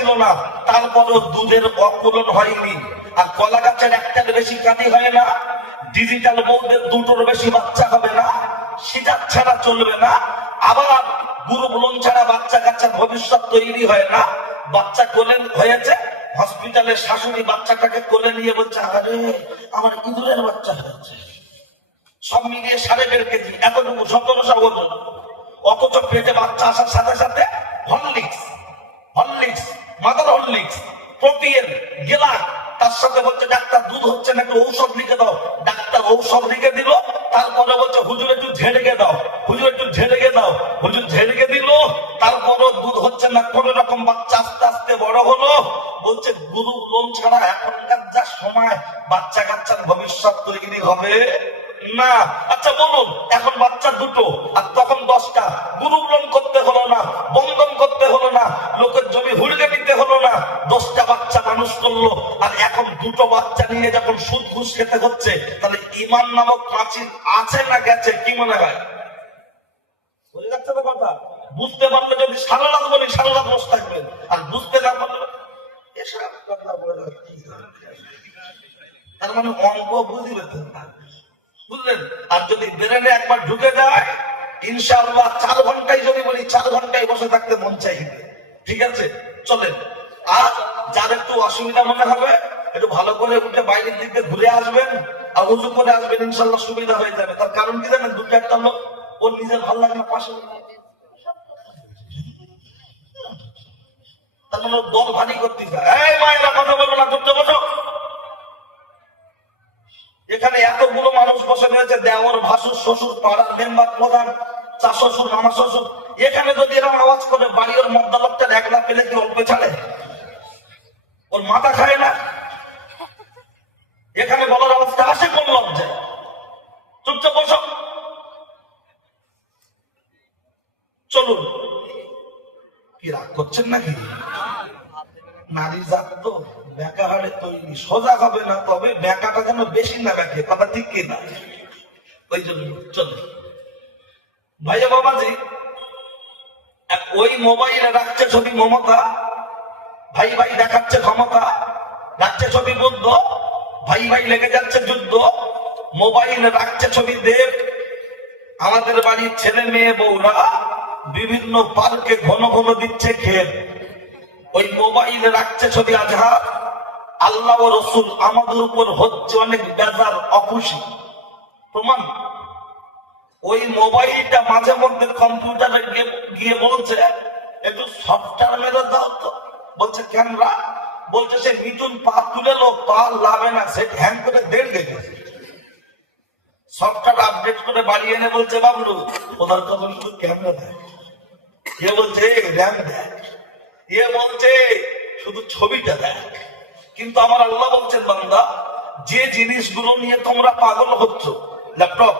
ছিল না, তারপরও দুধের অকুলন হয়নি। আর কলা গাছের একটার বেশি কাটি হয় না, ডিজিটাল বউদের দুটোর বেশি বাচ্চা হবে না, সিজার ছাড়া চলবে না, আবার গুরু লোন ছাড়া বাচ্চা কাচ্চার ভবিষ্যৎ তৈরি হয় না। বাচ্চা কোলে হয়েছে, হসপিটালে শাশুড়ি বাচ্চাটাকে কোলে নিয়ে বলছে, আরে আমার ইঁদুরের বাচ্চা হয়েছে। সব মিলিয়ে 1.5 কেজি, এতটুকু 1700 ওজন। অথচ পেটে বাচ্চা আসার সাথে সাথে হরলিক্স, মাদার হরলিক্স, প্রোটিন, গেলাস, তার সাথে বলছে ডাক্তার দুধ হচ্ছে না, একটু ঔষধ লিখে দাও। ডাক্তার ঔষধ লিখে দিল, তারপরে বলছে হুজুর একটু ঝেড়ে দাও, হুজুর একটু ঝেড়ে দাও। হুজুর ঝেড়ে দিল, তারপরও দুধ হচ্ছে না। কোন রকম বাচ্চা আস্তে আস্তে বড় হলো। বলছে গুরু লোন ছাড়া এখনকার যা সময়, বাচ্চা কাচ্চার ভবিষ্যৎ তৈরি হবে না। আচ্ছা বলুন, এখন বাচ্চা দুটো আর তখন 10টা, গুরু লোন করতে হলো না, বন্ধন করতে হলো না, লোকের জমি হুড়কে দিতে হলো না, 10টা বাচ্চা মানুষ করলো। আর এখন দুটো বাচ্চা নিয়ে যখন সুদ ঘুষ খেতে হচ্ছে, তাহলে ইমান নামক প্রাচীর আছে না গেছে? কি মনে হয়? বুঝে যাচ্ছে তো কথা? বুঝতে পারলে যদি সারা রাত বলি, সারা রাত বসে থাকবেন, আর বুঝতে না পারলে এসব কথা বলে কি তার মানে অঙ্ক বুঝিবে না, বুঝলেন? আর যদি ব্রেনে একবার ঢুকে যায়, ইনশাআল্লাহ 4 ঘন্টায় যদি বলি 4 ঘন্টায় বসে থাকতে মন চাইবে। ঠিক আছে, চলেন। আর যার একটু অসুবিধা মনে হবে, একটু ভালো করে উঠে বাইরের দিক দিয়ে ঘুরে আসবেন আর উজু করে আসবেন, ইনশাআল্লাহ সুবিধা হয়ে যাবে। তার কারণ কি জানেন? দুটো একটা লোক ওর নিজের ভালো লাগে না, পাশে তার মানে দল ভারী করতে চায়। এই মায়েরা কথা বলবো না, করতে বসো। এখানে এতগুলো মানুষ বসে রয়েছে, দেওর, ভাসুর, শ্বশুর, পাড়ার মেম্বার, প্রধান, চা শ্বশুর, মামা শ্বশুর। এখানে যদি এরা আওয়াজ করে, বাড়ি ওর মদ্দা লোকটার 1 লাখ পেলে কি অল্প ছাড়ে? ওর মাথা খায় না? এখানে বলার অবস্থা আসে কোন লজ্জায়? চুপচাপ বসো। চলুন। কি রাগ করছেন নাকি? নারী জাত তো ব্যাকা হাড়ে তৈরি, সোজা হবে না, তবে ব্যাকাটা যেন বেশি না ব্যাকে, কথা ঠিক কিনা? ওই জন্য চল ভাইয়া বাবাজি, ওই মোবাইলে রাখছে ছবি মমতা, ভাই ভাই দেখাচ্ছে ক্ষমতা, রাখছে ছবি বুদ্ধ, ভাই ভাই লেগে যাচ্ছে যুদ্ধ। মোবাইল রাখছে ছবি দেব, আমাদের বাড়ির ছেলে মেয়ে বউরা বিভিন্ন পার্কে ঘন ঘন দিচ্ছে খেল। ওই মোবাইল রাখছে ছবি আজহার। আল্লাহ ও রসুল আমাদের উপর হচ্ছে অনেক বেজার, অখুশি। প্রমাণ, ওই মোবাইলটা মাঝে মধ্যে কম্পিউটারে গিয়ে বলছে একটু সফটওয়্যার মেরে দাও তো। বলছে ক্যামেরা, বলছে সে মিটুন পা তুলে লো, পা লাভে না, সে হ্যাং করে 1.5 গেছে। সফটওয়্যার আপডেট করে বাড়ি এনে বলছে বাবলু ওনার কথা শুধু ক্যামেরা দেখ, এ বলছে র্যাম দেখ, এ বলছে শুধু ছবিটা দেখ। কিন্তু আমার আল্লাহ বলছেন, বান্দা যে জিনিসগুলো নিয়ে তোমরা পাগল হচ্ছ, ল্যাপটপ,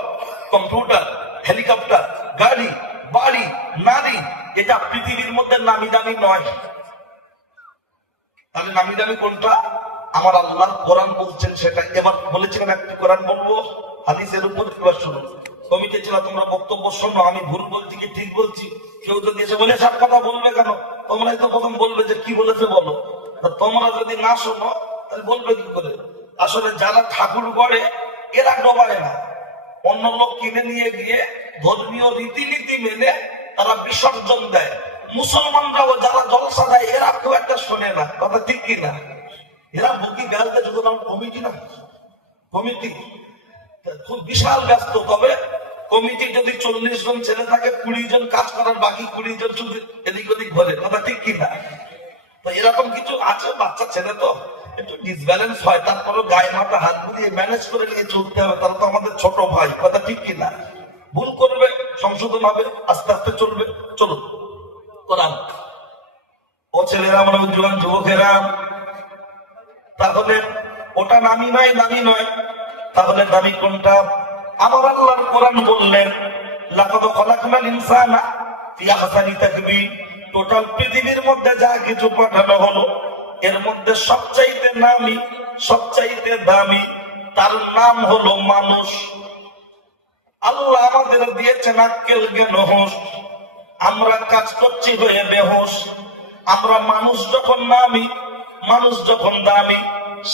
কম্পিউটার, হেলিকপ্টার, গাড়ি, বাড়ি, নারী, এটা পৃথিবীর মধ্যে নামি দামি নয়। তাহলে নামি দামি কোনটা? আমার আল্লাহ কোরআন বলছেন সেটা। এবার বলেছিলাম একটু কোরআন বলবো, হাদিসের উপর। এবার শোনো, কমিটি ছিল, তোমরা বক্তব্য শোনো, আমি ভুল বলছি কি ঠিক বলছি। কেউ যদি এসে বলে সব কথা বলবে কেন, তোমরাই তো প্রথম বলবে যে কি বলেছে বলো। তোমরা যদি না শোনো তাহলে বলবে কি করে? আসলে যারা ঠাকুর গড়ে এরা ডোবায় না, অন্য লোক কিনে নিয়ে গিয়ে ধর্মীয় রীতিনীতি মেনে তারা বিসর্জন দেয়। মুসলমানরাও যারা জলসা দেয় এরা খুব একটা শোনে না, কথা ঠিক কিনা? এরা বুকি বেলতে শুধু নাম কমিটি না, কমিটি খুব বিশাল ব্যস্ত। তবে কমিটি যদি 40 জন ছেলে থাকে, 20 জন কাজ করার, বাকি 20 জন শুধু এদিক ওদিক ঘরে, কথা ঠিক কিনা? তো এরকম কিছু আছে, বাচ্চা ছেলে তো একটু ডিসব্যালেন্স হয়, তারপরে গায়ে মাথা হাত বুলিয়ে ম্যানেজ করে নিয়ে চলতে হবে। তারা তো আমাদের ছোট ভাই, কথা ঠিক কিনা? ভুল করবে, সংশোধন হবে, আস্তে আস্তে চলবে। চলো কোরআন। ও ছেলেরা, আমরা জোয়ান যুবকেরা, তাহলে ওটা নামি নয়, দামি নয়। তাহলে দামি কোনটা? আমার আল্লাহর কোরআন বললেন, লাকাদ খালাকনাল ইনসানা ফি আহসানি তাকবীর। টোটাল পৃথিবীর মধ্যে যা কিছু পাঠানো হলো, এর মধ্যে সবচাইতে নামি, সবচাইতে দামি, তার নাম হলো মানুষ। আল্লাহ আমাদের দিয়েছেন আক্কেল, জ্ঞান, হোশ। আমরা কাজ করছি হয়ে বেহুশ। আমরা মানুষ যখন দামি,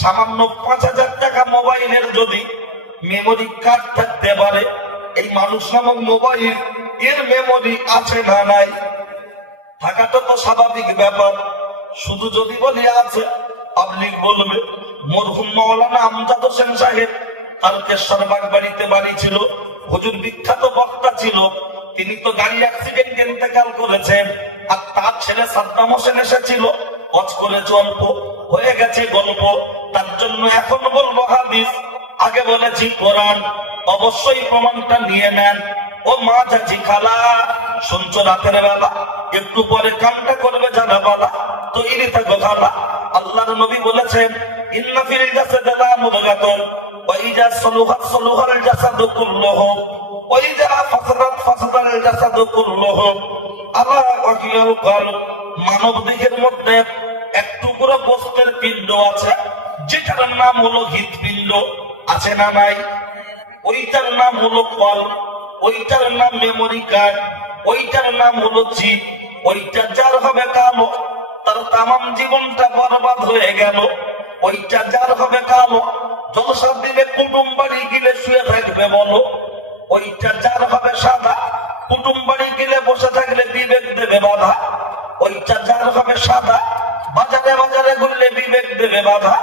সামান্য 5,000 টাকা মোবাইলের যদি মেমোরি কার্ড থাকতে পারে, এই মানুষ নামক মোবাইল এর মেমোরি আছে না নাই? থাকাটা তো স্বাভাবিক ব্যাপার। শুধু যদি বলি আছে, পাবলিক বলবে মরহুম মাওলানা আমজাদ হোসেন সাহেব তারকেশ্বর বাগবাড়িতে বাড়ি ছিল, হুজুর বিখ্যাত বক্তা ছিল, তিনি তো গাড়ি অ্যাক্সিডেন্টে ইন্তেকাল করেছেন। আর তার ছেলে সাদ্দাম হোসেন এসেছিল, হজ করেছে অল্প, হয়ে গেছে গল্প। তার জন্য এখন বলবো হাদিস, আগে বলেছি কোরআন। অবশ্যই প্রমাণটা নিয়ে নেন। ও মা চাচি খালা, শুনছো রাতের বেলা, একটু পরে কামটা করবে জানা বালা, তৈরি থাকো খালা। আল্লাহর নবী বলেছেন, ইন্না ফিল জাসাদি মুদগাতুন ওয়া ইযা সালুহাত সালুহাল জাসাদু কুল্লুহু ওয়া ইযা ফাসাদাত ফাসাদাল জাসাদু কুল্লুহু। আল্লাহ ওয়াকিল কল, মানব দেহের মধ্যে এক টুকরো গোস্তের পিণ্ড আছে, যেটার নাম হলো হৃৎপিণ্ড, আছে না নাই? ওইটার নাম হলো কল, ওইটার নাম মেমোরি কার্ড, ওইটার নাম হলো চিপ। ওইটা যার হবে কালো, তার তামাম জীবনটা বরবাদ হয়ে গেল। ওইটা যার হবে কালো, জলসা দিলে কুটুম বাড়ি গিলে শুয়ে থাকবে বলো। ওইটা যার হবে সাদা, কুটুম বাড়ি গিলে বসে থাকলে বিবেক দেবে বাধা। ওইটা যার হবে সাদা, বাজারে বাজারে ঘুরলে বিবেক দেবে বাধা।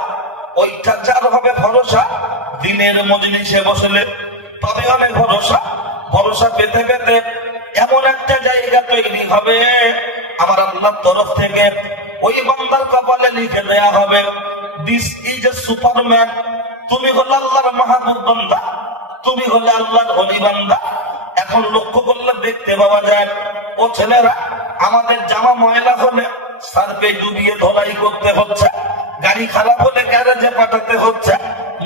ওইটা যার হবে ভরসা, দিনের মজলিসে বসলে তবে অনেক ভরসা। ভরসা পেতে পেতে এমন একটা জায়গা তৈরি হবে, আমার আল্লাহর তরফ থেকে ওই বান্দার কপালে লিখে দেয়া হবে, দিস ইজ এ সুপারম্যান। তুমি হলে আল্লাহর মাহবুব বান্দা, তুমি হলে আল্লাহর ওলি বান্দা। এখন লক্ষ্য করলে দেখতে পাওয়া যায়, ও ছেলেরা, আমাদের জামা ময়লা হলে সার্ফে ডুবিয়ে ধোলাই করতে হচ্ছে, গাড়ি খারাপ হলে গ্যারেজে পাঠাতে হচ্ছে,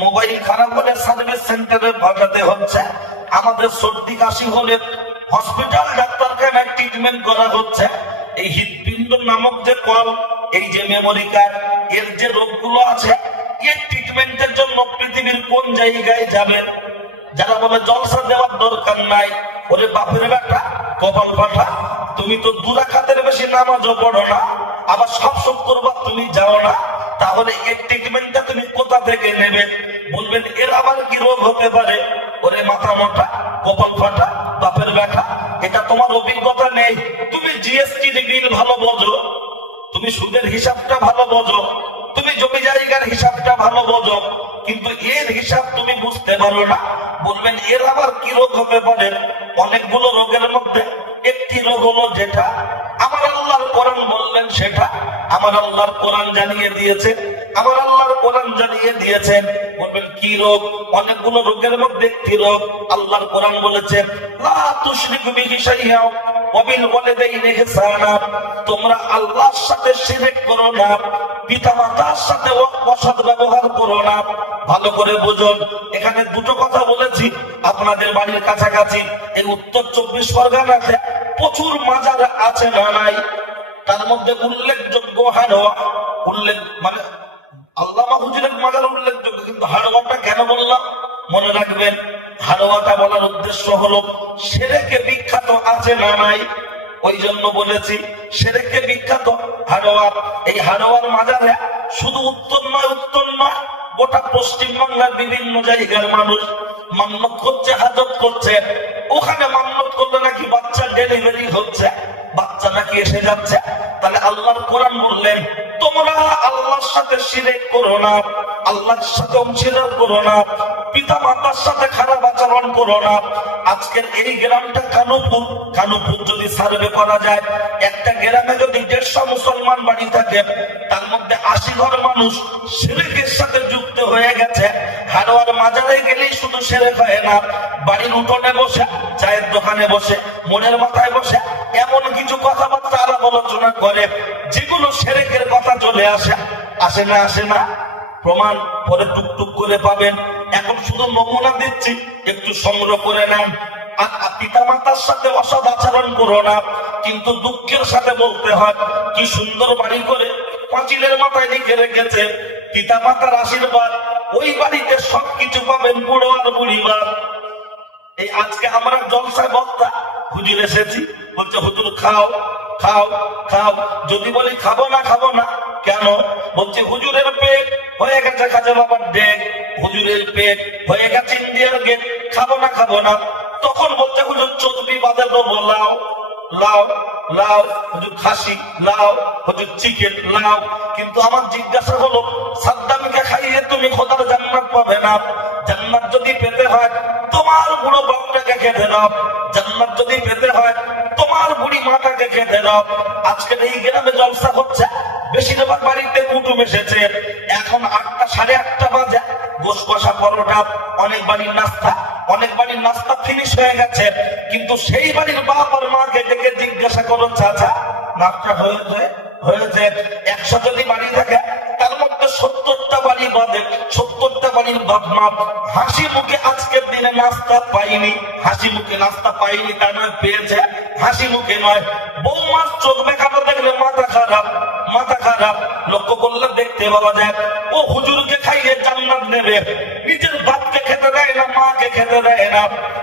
মোবাইল খারাপ হলে সার্ভিস সেন্টারে পাঠাতে হচ্ছে, আমাদের সর্দি কাশি হলে হসপিটাল ডাক্তারখানায় ট্রিটমেন্ট করা হচ্ছে। এই হৃৎপিণ্ড নামক যে কল, এই যে মেমোরি কার্ড, এর যে রোগগুলো আছে, এর ট্রিটমেন্টের জন্য পৃথিবীর কোন জায়গায় যাবেন? যারা বলে জলসা দেওয়ার দরকার নাই, ওরে বাপের বেটা কপাল ফাটা, তুমি তো 2 রাকাতের বেশি নামাজও পড়ো না, আবার সব শুক্রবার তুমি যাও না, তাহলে এর ট্রিটমেন্টটা তুমি কোথা থেকে নেবে? বলবেন এর আবার কি রোগ হতে পারে? ওরে মাথা মোটা, কপাল ফাটা, বাপের বেটা, এটা তোমার অভিজ্ঞতা নেই। তুমি জিএসটি বিল ভালো বোঝো, তুমি সুদের হিসাবটা ভালো বোঝো, তুমি জমি জায়গার হিসাবটা ভালো বোঝো, কিন্তু এর হিসাব তুমি বুঝতে পারো না। বলবেন এর আবার কি রোগ হতে পারে? অনেকগুলো রোগের মধ্যে একটি রোগ হলো যেটা আমার আল্লাহর কোরআন বললেন, সেটা আমার আল্লাহর কোরআন জানিয়ে দিয়েছে, আমার আল্লাহর কোরআন জানিয়ে দিয়েছেন। বলবেন কি রোগ? অনেকগুলো রোগের মধ্যে একটি রোগ আল্লাহর কোরআন বলেছেন, লা তুশরিকু বিহি শাইআ ওয়া বিল ওয়ালিদাইনি ইহসানা। তোমরা আল্লাহর সাথে শিরক করো না, পিতামাতার সাথে অসৎ ব্যবহার করো না। ভালো করে বুঝুন, এখানে দুটো কথা বলেছি। আপনাদের বাড়ির কাছাকাছি এই উত্তর 24 পরগনাতে প্রচুর মাজার আছে না নাই? তার মধ্যে উল্লেখযোগ্য হাড়োয়া, মানে আল্লামা হুজুরের মাজার উল্লেখযোগ্য, কিন্তু হাড়োয়াটা কেন বললাম মনে রাখবেন। হাড়োয়াটা বলার উদ্দেশ্য হলো শিরকে বিখ্যাত আছে না নাই, ওই জন্য বলেছি শিরকে বিখ্যাত হাড়োয়া। এই হাড়োয়ার মাজারে শুধু উত্তর নয়, গোটা পশ্চিমবাংলার বিভিন্ন জায়গার মানুষ মান্নত করছে, হাজত করছে। ওখানে মান্নত করলে নাকি বাচ্চা ডেলিভারি হচ্ছে, বাচ্চা নাকি এসে যাচ্ছে। তাহলে আল্লাহর কোরআন বললেন, তোমরা আল্লাহর সাথে শিরক করো না, আল্লাহর সাথে অংশীদার করো না, পিতা মাতার সাথে খারাপ আচরণ করো না। আজকের এই গ্রামটা কানুপুর যদি সার্ভে করা যায়, একটা গ্রামে যদি 150 মুসলমান বাড়ি থাকে, তার মধ্যে 80 ঘর মানুষ শিরকের সাথে যুক্ত হয়ে গেছে। হাড়োয়ার মাজারে গেলেই শুধু শিরক হয় না, বাড়ির উঠোনে বসে, চায়ের দোকানে বসে, মনের মাথায় বসে এমন কিছু কথাবার্তা আলাপ আলোচনা করে যেগুলো শিরকের কথা চলে আসে না? প্রমাণ পরে টুকটুক করে পাবেন। এখন শুধু নমুনা দিচ্ছি, একটু সংগ্রহ করে নেন। পিতা মাতার সাথে অসৎ আচরণ করো না, কিন্তু দুঃখের সাথে বলতে হয়, কি সুন্দর বাড়ি করে পাঁচিলের মাথায় লিখে রেখেছে পিতা মাতার আশীর্বাদ। ওই বাড়িতে সবকিছু পাবেন, বুড়ো আর বুড়িমা। এই আজকে আমরা জলসায় বক্তা হুজুর এসেছি, বলছে হুজুর খাও, খাও খাও। যদি বলি খাবো না কেন? বলছে হুজুরের পেট হয়ে গেছে খাজা বাবার ডেক, হুজুরের পেট হয়ে গেছে ইন্ডিয়ার গেট, খাবো না। তখন বলছে হুজুর চর্বি বাদে দেবো, লাও লাও লাও, হুজুর খাসি লাও, হুজুর চিকেন লাও। কিন্তু আমার জিজ্ঞাসা হলো, সাদ্দামকে খাইয়ে তুমি খোদার জান্নাত পাবে না। জান্নাত যদি পেতে হয় তোমার বুড়ো বাপটাকে খেতে দাও, জান্নাত যদি পেতে হয় তোমার বুড়ি মাটাকে খেতে দাও। আজকের এই গ্রামে জলসা হচ্ছে, বেশিরভাগ বাড়িতে কুটুম এসেছে। এখন 8টা, 8:30 বাজে, গোশ কষা পরোটা, অনেক বাড়ির নাস্তা ফিনিশ হয়ে গেছে। কিন্তু সেই বাড়ির বাপ আর মাকে ডেকে জিজ্ঞাসা করো, চাচা নাস্তা হয়েছে? 100 যদি বাড়ি থাকে তার মধ্যে 70টা বাড়ি বাদে 70টা বাড়ির বাপ মা হাসি মুখে আজকের দিনে নাস্তা পাইনি। হাসি মুখে নাস্তা পাইনি তা নয়, পেয়েছে, হাসি মুখে নয়। বৌমার চোখ দেখানো দেখলে মাথা খারাপ। লক্ষ্য করলে দেখতে পাওয়া যায় ও হুজুরকে খাইয়ে জান্নাত নেবে, নিজের বাপকে খেতে দেয় না, মাকে খেতে দেয় না।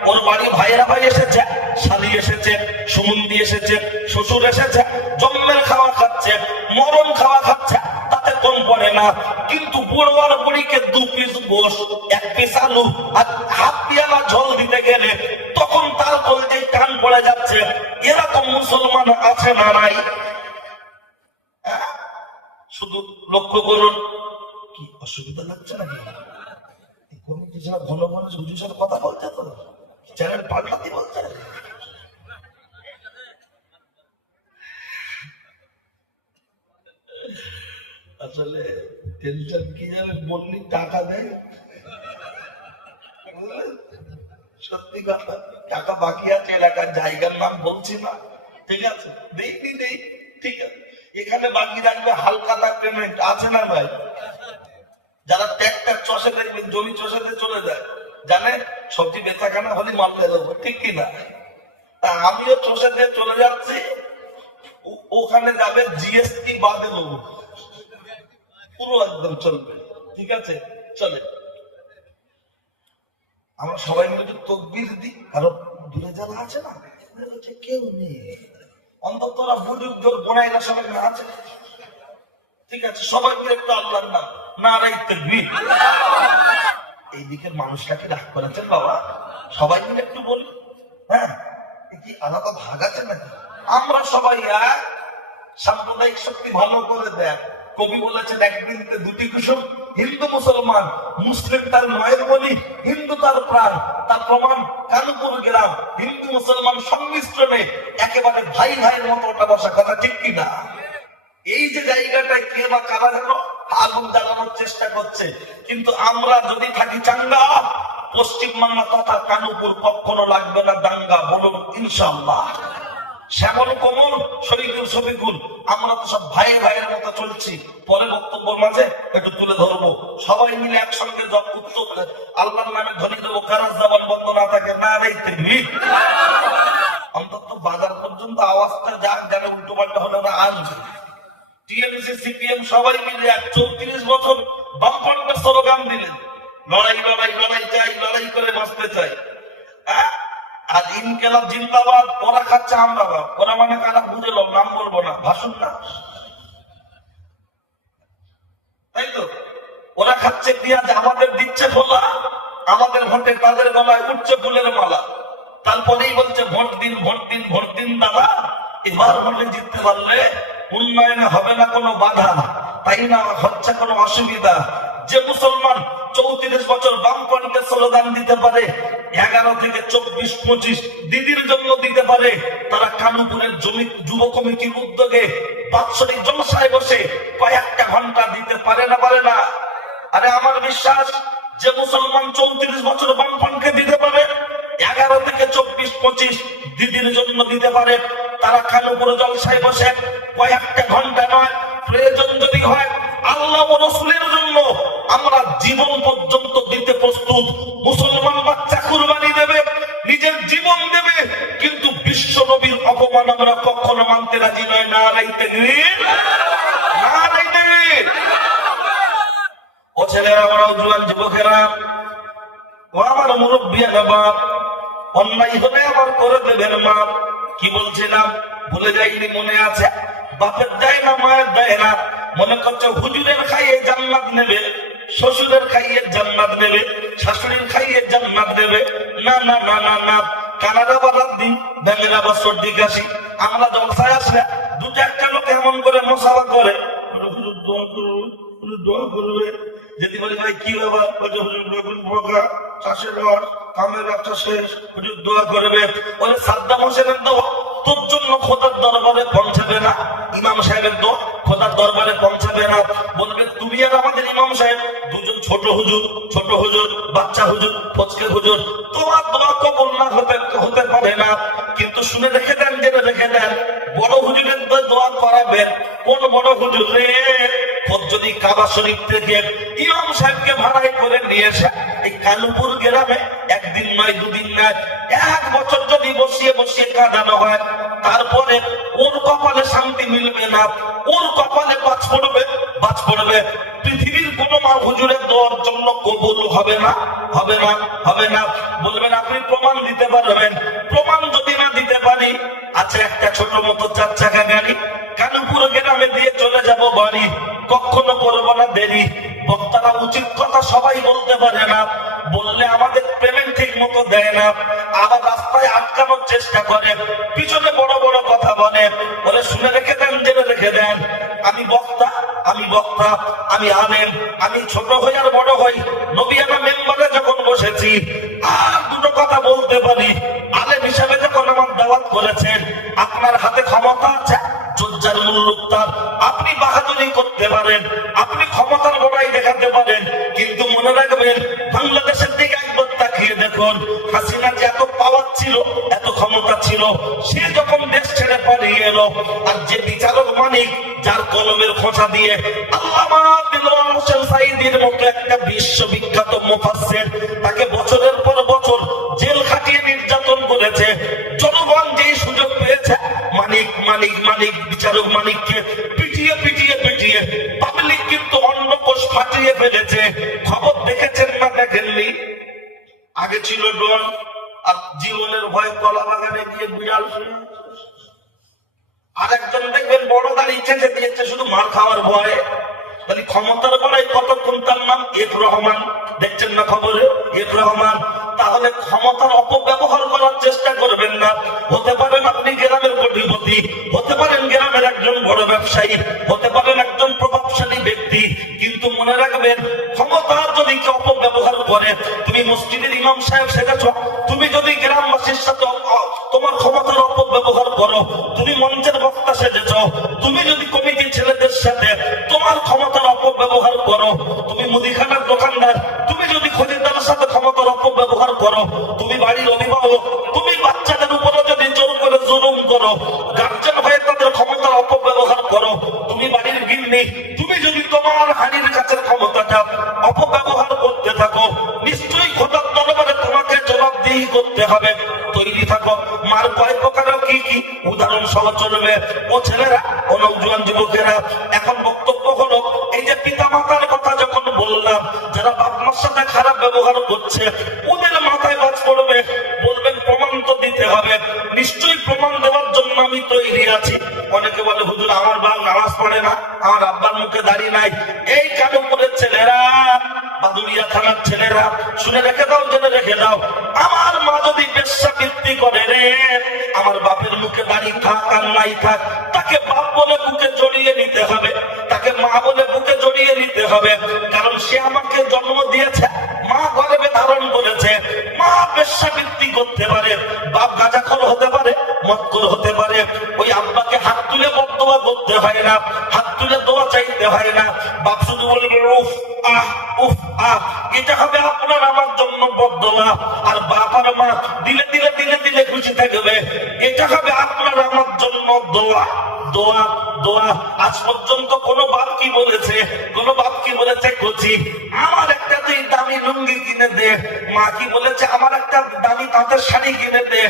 ওর বাড়ি ভাইরা ভাই এসেছে, শালি এসেছে, সুমন্দি এসেছে, শ্বশুর এসেছে, জন্মের খাওয়া খাচ্ছে, মরণ খাওয়া খাচ্ছে, তাতে কম পড়ে না। কিন্তু বুড়ো আর বুড়িকে 2 পিস গোশ, 1 পিস আলু আর হাফ পেয়ালা ঝোল দিতে গেলে তখন তার কলজে টান পড়ে যাচ্ছে। এরকম মুসলমান আছে না নাই? শুধু লক্ষ্য করুন, কি অসুবিধা লাগছে নাকি? কমিটি যারা ঘন ঘন হুজুর সাথে কথা বলছে, তো চ্যানেল পাল্টাতে বলছে। আসলে টেনশন কি জানেন, বললি টাকা দেয়, সত্যি কথা, টাকা বাকি আছে, এলাকার জায়গার নাম বলছি না, ঠিক আছে, দেই ঠিক আছে। এখানে বাকি রাখবে হালকাতা পেমেন্ট আছে না ভাই? যারা ট্যাক্টার চষে দেখবেন, জমি চষাতে চলে যায়, জানেন সবজি বেচাকেনা হলে মারলে দেবো, ঠিক কিনা? তা আমিও চষাতে চলে যাচ্ছি, ওখানে যাবে জিএসটি বাদে দেবো, পুরো একদম চলবে, ঠিক আছে, চলে। আমরা সবাই মিলে একটু তকবির দিই, কারণ দূরে যারা আছে না, কেউ নেই, অন্তত ওরা বুজুর্গ বোনাইরা সবাই আছে, ঠিক আছে, সবাই মিলে একটু আল্লাহর নাম নারায়ে তাকবীর। এই দিকের মানুষটাকে রাগ করেছেন বাবা, সবাই মিলে একটু বলি। হ্যাঁ, কি আলাদা ভাগ আছে নাকি? আমরা সবাই এক, সাম্প্রদায়িক শক্তি ভালো করে দেয়। কবি বলেছেন, একদিনতে 2টি কুসুম, হিন্দু মুসলমান, মুসলিম তার মায়ের বলি, হিন্দু তার প্রাণ। তার প্রমাণ কানুপুর গ্রাম, হিন্দু মুসলমান সংমিশ্রণে একেবারে ভাই ভাইয়ের মতো ওটা বসা, কথা ঠিক কিনা? এই যে জায়গাটায় কে বা কারা যেন আগুন জ্বালানোর চেষ্টা করছে, কিন্তু আমরা যদি থাকি চাঙ্গা, পশ্চিমবাংলা তথা কানুপুর কখনো লাগবে না দাঙ্গা, বলুন ইনশাআল্লাহ। শ্যামল কমল শরীফুল শফিকুল, আমরা তো সব ভাই ভাইয়ের মতো চলছি। পরে বক্তব্যের মাঝে একটু তুলে ধরবো, সবাই মিলে একসঙ্গে জপ করতে আল্লাহর নামে ধ্বনি দেবো, কারাজ জবান বন্ধ না থাকে, নারায়ে তাকবীর। অন্তত বাজার পর্যন্ত আওয়াজটা যাক, যেন উল্টো পাল্টা হলে না আসবে। টিএমসি সিপিএম সবাই মিলে 34 বছর বামফ্রন্টের স্লোগান দিলেন, লড়াই লড়াই লড়াই চাই, লড়াই করে বাঁচতে চাই। আর ইনকিলাব জিন্দাবাদ, ওরা খাচ্ছে আমরা বাপ, ওরা মানে কারা বুঝে লো, নাম বলবো না, ভাষণ না, তাই তো? ওরা খাচ্ছে পেঁয়াজ, আমাদের দিচ্ছে খোলা, আমাদের ভোটে তাদের গলায় উঠছে ফুলের মালা। তারপরেই বলছে ভোট দিন ভোট দিন ভোট দিন দাদা, এবার ভোটে জিততে পারলে উন্নয়নে হবে না কোনো বাধা, তাই না হচ্ছে কোনো অসুবিধা। যে মুসলমান 34 বছর বামফ্রন্টের স্লোগান দিতে পারে, 11 থেকে 24, 25 দিদির জন্য দিতে পারে, তারা কানুপুরের যুব কমিটির উদ্যোগে বাৎসরিক জলসায় বসে কয়েকটা ঘন্টা দিতে পারে না? আরে আমার বিশ্বাস, যে মুসলমান 34 বছর বামফ্রন্টকে দিতে পারে, 11 থেকে 24, 25 দিদির জন্য দিতে পারে, তারা কানুপুরে জলসায় বসে কয়েকটা ঘন্টা নয়, প্রয়োজন যদি হয় আল্লাহ ও রাসূলের জন্য আমরা জীবন পর্যন্ত দিতে প্রস্তুত। মুসলমান বাচ্চা কুরবানি দেবে, নিজের জীবন দেবে, কিন্তু বিশ্ব নবীর অপমান আমরা কখনো মানতে রাজি নয়। নারায়ে তাকবীর, নারায়ে তাকবীর। ও ছেলেরা, আমার জোয়ান যুবকেরা, ও আমার মুরব্বিয়ানা বাপ, অন্যায় হলে আমার করে দেবেন মাপ। কি বলছিলাম? ভুলে যাইনি, মনে আছে? বাপের দেয় না, মায়ের দেয় না, মনে করছে হুজুরের খাইয়ে জান্নাত নেবে, শ্বশুরের খাইয়ে জান্নাত নেবে, শাশুড়ির খাইয়ে জান্নাত নেবে। না না না না না, কানাডা বাদার দিন ব্যাঙেরা বছর দিকে আসি, আমরা জলসায় আসলে দুটো একটা লোক এমন করে মশাবা করে, হুজুর দোয়া করবে, হুজুর দোয়া করবে। যদি বলি ভাই কি ব্যাপার, চাষের ঘর কামের ব্যবসা শেষ, হুজুর দোয়া করবে। বলে সাদ্দাম হোসেনের দোয়া তোর জন্য খোদার দরবারে পৌঁছাবে না, ইমাম সাহেবের দোয়া খোদার দরবারে পৌঁছাবে না। বলবে তুমি আর আমাদের ইমাম সাহেব দুজন ছোট হুজুর, ছোট হুজুর, বাচ্চা হুজুর, ফচকে হুজুর, তোমার দোয়া কবুল না হতে পারে না। কিন্তু শুনে রেখে দেন, জেনে রেখে দেন, বড় হুজুরের দোয়া করাবেন। কোন বড় হুজুর রে? যদি কাবা শরীফ থেকে ইমাম সাহেবকে ভাড়াই করে নিয়ে এসে এই কালুপুর গ্রামে একদিন নয়, দুদিন নয়, 1 বছর যদি বসিয়ে বসিয়ে কাঁদানো হয়, তারপরে ওর কপালে শান্তি মিলবে না, ওর কপালে বাজ পড়বে, বাজ পড়বে। পৃথিবীর কোন মা হুজুরের দোয়ার জন্য কবুল হবে না, হবে না, হবে না। বলবেন আপনি প্রমাণ দিতে পারবেন? প্রমাণ যদি না দিতে পারি, আছে একটা ছোট মতো 4 চাকা গাড়ি, কালুপুর গ্রামে দিয়ে চলে যাব বাড়ি, কখনো করবো না দেরি। বক্তারা উচিত কথা সবাই বলতে পারে না, বললে আমাদের পেমেন্ট ঠিক মতো দেয় না, আবার রাস্তায় আটকানোর চেষ্টা করে, পিছনে বড় বড় কথা বলে। বলে শুনে রেখে দেন, জেনে রেখে দেন, আমি বক্তা, আমি বক্তা, আমি আলেম, আমি ছোট হই আর বড় হই, নবিয়ানা মেম্বারে যখন বসেছি আর দুটো কথা বলতে পারি। আলেম হিসাবে যখন আমার দাওয়াত করেছেন, আপনার হাতে ক্ষমতা আছে, জোজ্জার মুল্লুক তার, আপনি বাহাদুরি করতে পারেন, আপনি ক্ষমতার বড়াই দেখাতে পারেন, কিন্তু মনে রাখবেন বাংলাদেশের দিকে একবার তাকিয়ে দেখুন, হাসিনা যে এত পাওয়ার ছিল, এত ক্ষমতা ছিল, সে যখন দেশ ছেড়ে পালিয়ে এলো, আর যে বিচারক মানিক, যার কলমের খোঁচা দিয়ে আল্লামা দিলওয়ার হোসেন সাঈদীর মতো একটা বিশ্ববিখ্যাত মুফাসসির, তাকে বছরের পর বছর জেল খাটিয়ে নির্যাতন করেছে, জনগণ যেই সুযোগ পেয়েছে মানিক মানিক মানিক বিচারক মানিককে পিটিয়ে পিটিয়ে পিটিয়ে পাবলিক কিন্তু অন্নকোষ ফাটিয়ে ফেলেছে। খবর দেখেছেন না দেখেননি? আগে ছিল ডন, আর জীবনের ভয় কলা বাগানে গিয়ে বিড়াল শুনে, আর একজন দেখবেন বড় দাঁড়িয়ে চেঁচে দিয়েছে শুধু মার খাওয়ার ভয়ে। মানে ক্ষমতার বড়াই কতক্ষণ, তার নাম এক রহমান, দেখছেন না খবরে? এক রহমান। তাহলে ক্ষমতার অপব্যবহার করার চেষ্টা করবেন না। হতে পারেন আপনি গ্রামের কোটিপতি, হতে পারেন গ্রামের একজন বড় ব্যবসায়ী, হতে পারেন একজন প্রভাবশালী ব্যক্তি, কিন্তু মনে রাখবেন ক্ষমতার যদি কেউ অপব্যবহার করে, তুমি মসজিদের ইমাম সাহেব সেজেছ, তুমি যদি গ্রামবাসীর সাথে তোমার ক্ষমতার অপব্যবহার করো, তুমি মঞ্চের বক্তা সেজেছ, তুমি যদি কমিটির ছেলেদের সাথে তোমার ক্ষমতার অপব্যবহার করো, তুমি মুদিখানার দোকানদার, তুমি যদি খরিদ্দারের সাথে ক্ষমতার অপব্যবহার করো, তুমি বাড়ির অভিভাবক, তুমি বাচ্চাদের উপরে যদি জোর করে জুলুম করো, গার্জেন হয়ে তাদের ক্ষমতার অপব্যবহার করো, তুমি বাড়ির গিন্নি, তুমি যদি তোমার হানির কাছের ক্ষমতাটা অপব্যবহার করতে থাকো, নিশ্চয়ই খোদার দরবারে তোমাকে জবাবদিহি করতে হবে। তৈরি থাকো। মার কয় প্রকার কি কি উদাহরণ সহ চলবে। ও ছেলেরা, ও নওজোয়ান যুবকেরা, এখন বক্তব্য হলো এই যে পিতা মাতার কথা যখন বললাম, যারা বাপ মার সাথে খারাপ ব্যবহার করছে, ওদের মাথায় বাজ পড়বে। বলবেন প্রমাণ তো দিতে হবে, নিশ্চয়ই প্রমাণ দেওয়ার জন্য আমি তৈরি আছি। অনেকে বলে হুজুর আমার বাপ নামাজ পড়ে না, আমার আব্বার মুখে দাড়ি নাই। এই কানুপুরের ছেলেরা, বাদুড়িয়া থানার ছেলেরা, শুনে রেখে দাও, জেনে রেখে দাও, আমার মা যদি বেশ্যাবৃত্তি করে রে, আমার বাপের মুখে দাড়ি থাক আর নাই থাক, তাকে বাপ বলে বুকে জড়িয়ে নিতে হবে, তাকে মা বলে বুকে জড়িয়ে নিতে হবে। কারণ সে আমাকে জন্ম দিয়েছে, মা গর্ভে ধারণ করেছে। মা বেশ্যাবৃত্তি করতে পারে, বাপ গাঁজাখোর হতে পারে, মদখোর হতে পারে, ওই আব্বাকে হাত তুলে বদদোয়া করতে হয় না, হাত তুলে দোয়া চাইতে হয় না। বাপ শুধু বলবে উফ আহ, উফ আহ, এটা হবে আপনার আমার জন্য বদদোয়া। আর বাপ আর মা দিলে দিলে দিলে দিলে খুশি থাকবে, এটা হবে আপনার আমার জন্য দোয়া, দোয়া, দোয়া। আজ পর্যন্ত কোন বাপ কি বলেছে? কোন বাপ কি বলেছে কচি আমার একটা তুই দামি লুঙ্গি কিনে দে? মা কি বলেছে আমার একটা দামি তাঁতের শাড়ি কিনে দে,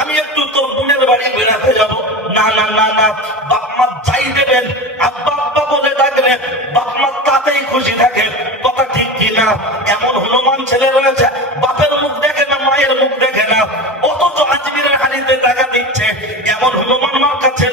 আমি একটু তোর বোনের বাড়ি বেড়াতে যাব? না না না না, বাপ মা যাই দেবেন, আব্বা আব্বা বলে ডাকলে বাপ মা তাতেই খুশি থাকে। কথা ঠিক কিনা? এমন হনুমান ছেলে রয়েছে, বাপের মুখ দেখে না, মায়ের মুখ দেখে না, অথচ আজমিরের হাড়িতে টাকা দিচ্ছে। এমন হনুমান মার কাছে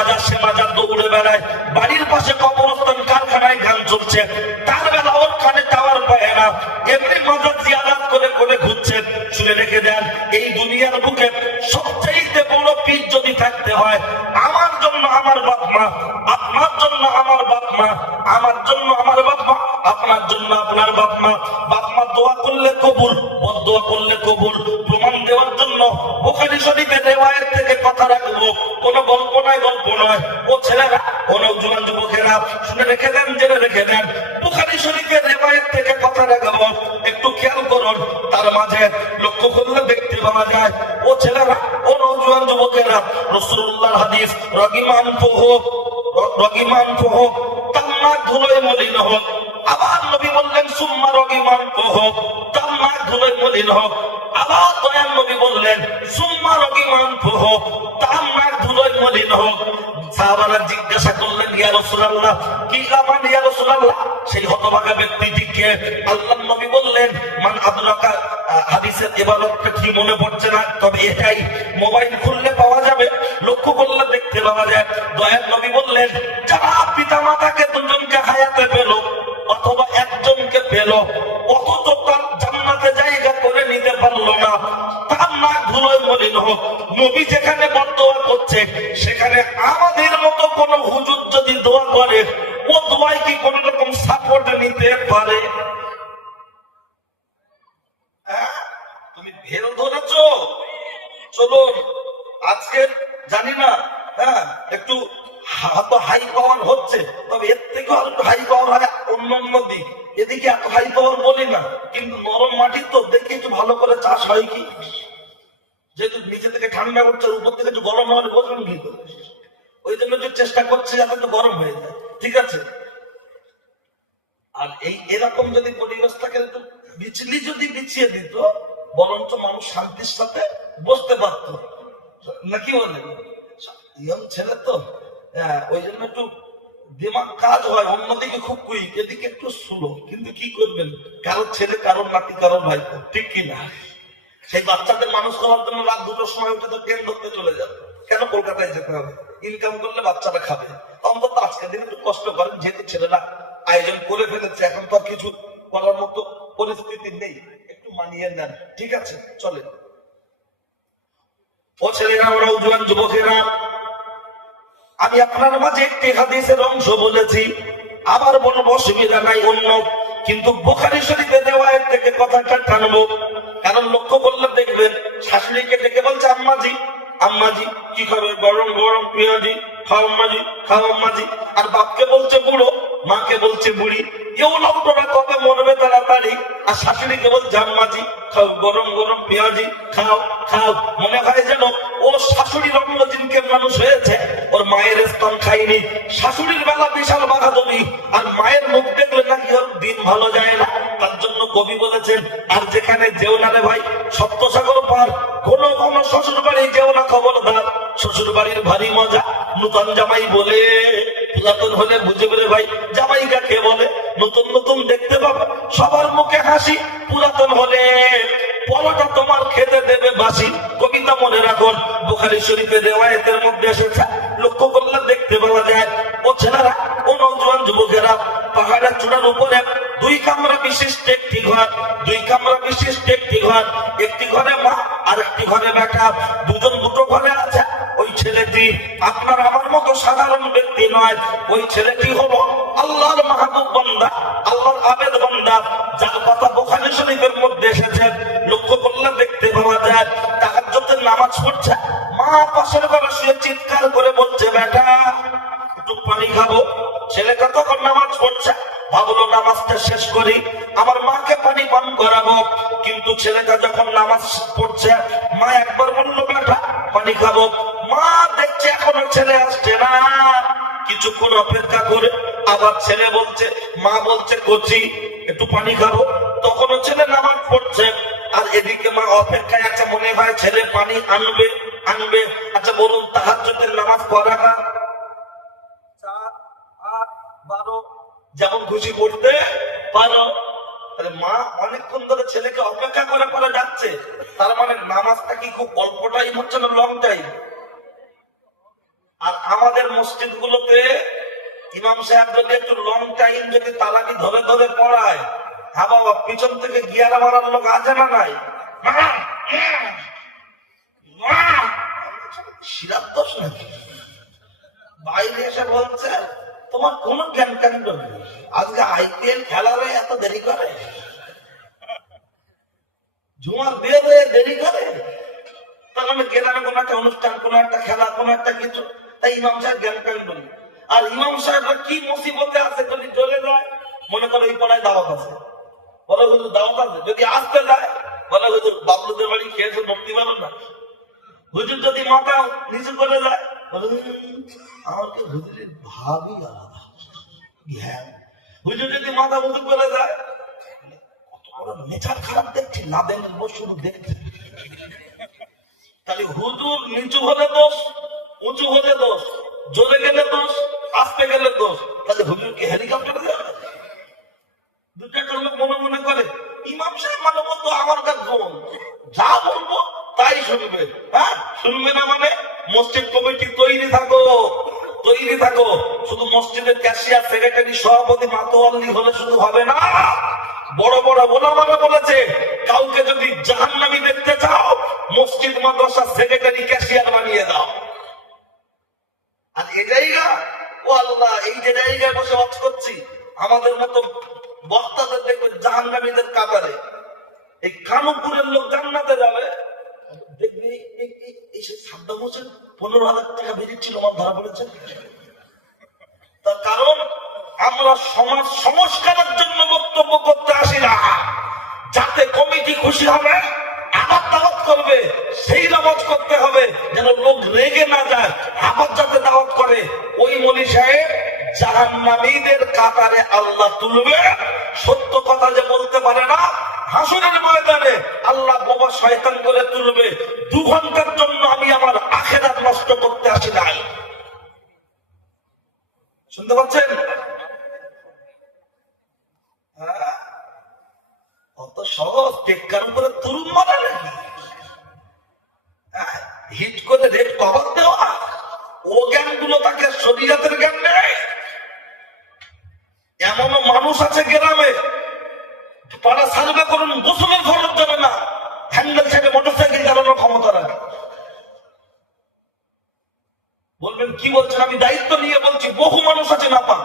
মাজার সে মাজার দৌড়ে বেড়ায়, বাড়ির পাশে কবরস্থান কারখানায় গান চলছে, তার বেলা ওর কানে টাওয়ার পায় না, এমনি মাজার জিয়ারত করে করে ঘুরছে। শুনে রেখে দেন, এই দুনিয়ার বুকে সবচাইতে বড় পীর যদি থাকতে হয়, আমার জন্য আমার বাপ মা, আপনার জন্য আমার বাপ মা, আমার জন্য আমার বাপ মা, আপনার জন্য আপনার বাপ মা। বাপ মা দোয়া করলে কবুল, বদদোয়া করলে কবুল। প্রমাণ দেওয়ার জন্য বুখারী শরীফের রিওয়ায়াত থেকে কথা রাখবো, কোন গল্প নয়, গল্প নয়। ও ছেলেরা, ও নওজোয়ান যুবকেরা, শুনে রেখে দেন, জেনে রেখে দেন, বুখারী শরীফের রিওয়ায়াত থেকে কথা রাখবো, একটু খেয়াল করুন। তার মাঝে লক্ষ্য করলে দেখতে পাওয়া যায়, ও ছেলেরা, ও নওজোয়ান যুবকেরা, রাসূলুল্লাহর হাদিস, রগিমান হোক, রগিমান হোক, তার নাক ধুলোয় মলিন হোক। আবার নবী বললেন সুম্মা রগিমান হোক, তার নাক ধুলোয় মলিন হোক। আবার দয়াল নবী বললেন সুম্মা রগিমান হোক, তার নাক ধুলোয় মলিন হোক। সাহাবারা জিজ্ঞাসা করলেন, ইয়া রাসূলুল্লাহ, কি লামান ইয়া রাসূলুল্লাহ? সেই হতভাগা ব্যক্তিটিকে আল্লাহর নবী বললেন, মান আদরাকা, হাদিসের ইবারতটা কি মনে পড়ছে না, তবে এটাই মোবাইল খুললে পাওয়া যাবে, লক্ষ্য করলে দেখতে পাওয়া যায়। দয়াল নবী বললেন, যারা পিতা মাতাকে দুজনকে হায়াতে পেল অথবা একজনকে পেল, অথচ তার জান্নাতে জায়গা করে নিতে পারলো না, তার নাক ধুলোয় মলিন হোক। নবী যেখানে বদদোয়া করছে, সেখানে আমাদের মতো কোন হুজুর যদি দোয়া করে, ও দোয়ায় কি কোন রকম সাপোর্ট নিতে পারে? তুমি ভেল ধরেছ। চলুন, আজকে জানি না, হ্যাঁ, একটু হাই পাওয়ার হচ্ছে, তবে এর থেকে একটু হাই পাওয়ার হয় অন্য দিক। এদিকে এত হাই পাওয়ার বলি না, কিন্তু নরম মাটির তো দেখি একটু ভালো করে চাষ হয় কি। যেহেতু নিচে থেকে ঠান্ডা করছে, উপর থেকে একটু গরম হলে বোঝেন কি করে, ওই জন্য একটু চেষ্টা করছে যাতে একটু গরম হয়ে যায়, ঠিক আছে। আর এই এরকম যদি পরিবেশ থাকে, বিচলি যদি বিছিয়ে দিত, বরঞ্চ মানুষ শান্তির সাথে বসতে পারত, নাকি বলেন? ইয়ং ছেলে তো, ওই জন্য একটু দিমাগ কাজ হয়, অন্যদিকে খুব কুইক, এদিকে একটু স্লো। কিন্তু কি করবেন, কারোর ছেলে, কারোর নাতি, কারোর ভাই, ঠিক কিনা? সেই বাচ্চাদের মানুষ করার জন্য রাত 2টোর সময় উঠে তো ট্রেন ধরতে চলে যাবে। কেন কলকাতায় যেতে হবে? ইনকাম করলে বাচ্চাটা খাবে। অন্তত আজকের দিনে একটু কষ্ট করেন, যেহেতু ছেলেরা আয়োজন করে ফেলেছে, এখন তো আর কিছু করার মতো পরিস্থিতি নেই, একটু মানিয়ে নেন, ঠিক আছে? চলে। ও ছেলেরা, ওরাও জোয়ান যুবকেরা, আমি আপনার মাঝে একটি হাদিসের অংশ বলেছি, আবার বলবো, অসুবিধা নাই অন্য, কিন্তু বুখারী শরীফে রিওয়ায়াত থেকে কথাটা টানবো। কারণ লক্ষ্য করলে দেখবেন, শাশুড়িকে ডেকে বলছে, আম্মাজি, আম্মাজি কি খাবে? গরম গরম পেঁয়াজি, খাও আম্মাজি, খাও আম্মাজি। আর বাপকে বলছে বুড়ো, মাকে বলছে বুড়ি। এও লক্ষ্যটা কবে মরবে তাড়াতাড়ি। আর শাশুড়িকে বলছে আম্মাজি, খাও গরম গরম পেঁয়াজি, খাও খাও। মনে হয় যেন ও শাশুড়ির অন্যদিনকে মানুষ হয়েছে, ওর মায়ের স্তন খাইনি। শাশুড়ির বেলা বিশাল বাহাদুরি, আর মায়ের মুখ দেখলে নাকি ওর দিন ভালো যায় না। তার জন্য কবি বলেছেন, আর যেখানে যেও না রে ভাই, সপ্তসাগর পার, কোন কোন শ্বশুর বাড়ি যেও না, খবরদার, শ্বশুর বাড়ির ভারী মজা। নতুন জামাই বলে, পুরাতন হলে বুঝবে রে ভাই, জামাই কাকে বলে। নতুন নতুন দেখতে পাবে, সবার মুখে হাসি, পুরাতন হলে পরোটা তোমার খেতে দেবে বাসি। কবিতা মনে রাখুন, বুখারী শরীফের রিওয়ায়াতের মধ্যে এসেছে, লক্ষ্য করলে দেখতে পাওয়া যায়। ও ছেলেরা, ও নওজোয়ান যুবকেরা, পাহাড়ের চূড়ার উপরে 2 কামরা বিশিষ্ট একটি ঘর, 2 কামরা বিশিষ্ট একটি ঘর, একটি ঘরে মা আর একটি ঘরে বেটা, দুজন দুটো ঘরে আছে। ওই ছেলেটি আপনার আমার মতো সাধারণ ব্যক্তি নয়, ওই ছেলেটি হলো আল্লাহর মাহবুব বান্দা, আল্লাহর আবেদ বান্দা, যার কথা বুখারী শরীফের মধ্যে এসেছে। লক্ষ্য করলে দেখতে পাওয়া যায়, তাহাজ্জুদের নামাজ পড়ছে, মা পাশের ঘরে শুয়ে চিৎকার করে বলছে, বেটা একটু পানি খাবো। ছেলেটা তখন নামাজ পড়ছে, ভাবলো নামাজটা শেষ করি, আমার মাকে পানি পান করাবো। কিন্তু ছেলেটা যখন নামাজ পড়ছে, মা একবার বললো, বেটা পানি খাবো। মা দেখছে এখনো ছেলে আসছে না, কিছুক্ষণ অপেক্ষা করে আবার ছেলে বলছে, মা বলছে কচি একটু পানি খাবো। তখনও ছেলে নামাজ পড়ছে, আর এদিকে মা অপেক্ষায় আছে, মনে হয় ছেলে পানি আনবে আনবে। আচ্ছা বলুন, তাহাজ্জুদের নামাজ পড়া না 4, 8, 12 যেমন খুশি পড়তে পারো। মা অনেকক্ষণ ধরে ছেলেকে অপেক্ষা করে করে যাচ্ছে, তার মানে নামাজটা কি খুব অল্প টাইম হচ্ছে না লং টাইম? আর আমাদের মসজিদ গুলোতে ইমাম সাহেব যদি একটু লং টাইম যদি তালাকি ধরে ধরে পড়ায়, হ্যাঁ বাবা, পিছন থেকে গিয়ারা মারার লোক আছে না নাই? শিরার দোষ নাকি? বাইরে এসে বলছে তোমার কোন জ্ঞান কাণ্ড নেই, আজকে আইপিএল খেলারে এত দেরি করে, জুমার বিয়ে হয়ে দেরি করে, তাহলে গ্রামে কোন একটা অনুষ্ঠান, কোন একটা খেলা, কোন একটা কিছু, তাই ইমাম সাহেব জ্ঞান কাণ্ড নেই। আর ইমাম সাহেবরা কি মুসিবতে আছে যদি চলে যায়, মনে করো এই পড়ায় দাওয়াত আছে, বলে হুজুর দাওয়াত আছে, যদি আসতে যায় বলে হুজুর বাবলুদের বাড়ি খেয়েছে মুক্তি পাবেন না। হুজুর যদি মাথা নিচু করে যায় বলে আমাকে হুজুরের ভাবই আলাদা। হ্যাঁ, হুজুর যদি মাথা উঁচু করে যায়, কত বড় নেচার খারাপ দেখছি, না দেখেন শুধু দেখছি। তাহলে হুজুর নিচু হলে দোষ, উঁচু হলে দোষ, জোরে গেলে দোষ, আসতে গেলে দোষ। তাহলে হুজুরকে হেলিকপ্টারে যাবে? দুটা লোক মনে মনে করে ইমাম সাহেব মানে বলতো আমার কাছে যা বলবো তাই শুনবে। হ্যাঁ, শুনবে না মানে মসজিদ কমিটি তৈরি থাকো, তৈরি থাকো। শুধু মসজিদের ক্যাশিয়ার, সেক্রেটারি, সভাপতি, মাতোয়াল্লি হলে শুধু হবে না। বড় বড় ওলামারা বলেছে কাউকে যদি জাহান্নামী দেখতে চাও, মসজিদ মাদ্রাসার সেক্রেটারি, ক্যাশিয়ার বানিয়ে দাও। আর এই জায়গা, ও আল্লাহ, এই যে জায়গায় বসে ওয়াজ করছি, আমাদের মতো বক্তাদের দেখবে জাহান্নামীদের কাতারে। এই কানুপুরের লোক জান্নাতে যাবে, দেখবি এই সে সাদ্দাম হোসেন 15,000 টাকা বেরিয়েছিল, আমার ধরা পড়েছে। তার কারণ আমরা সমাজ সংস্কারের জন্য বক্তব্য করতে আসি না, যাতে কমিটি খুশি হবে, আবার দাওয়াত করবে, সেই দাওয়াত করতে হবে যেন লোক রেগে না যায়, আবার যাতে দাওয়াত করে। ওই মলি সাহেব জাহান্নামীদের কাতারে আল্লাহ তুলবে। সত্য কথা যে বলতে পারে না, হাসরের ময়দানে আল্লাহ বাবা শয়তান করে তুলবে। 2 ঘন্টার জন্য আমি আমার আখিরাত নষ্ট করতে আসি নাই। শুনতে পাচ্ছেন? অত সহজ টেক্কার উপরে তুরুম মারা নাকি? হিট করে রেড কভার দেওয়া, ও জ্ঞানগুলো তাকে শরীয়তের জ্ঞান নেই। এমনও মানুষ আছে গ্রামে, পাড়া সার্ভে করুন, গোসলের খরচ যাবে না, হ্যান্ডেল ছেড়ে মোটরসাইকেল চালানোর ক্ষমতা রাখে। বলবেন কি বলছেন? আমি দায়িত্ব নিয়ে বলছি, বহু মানুষ আছে না পান।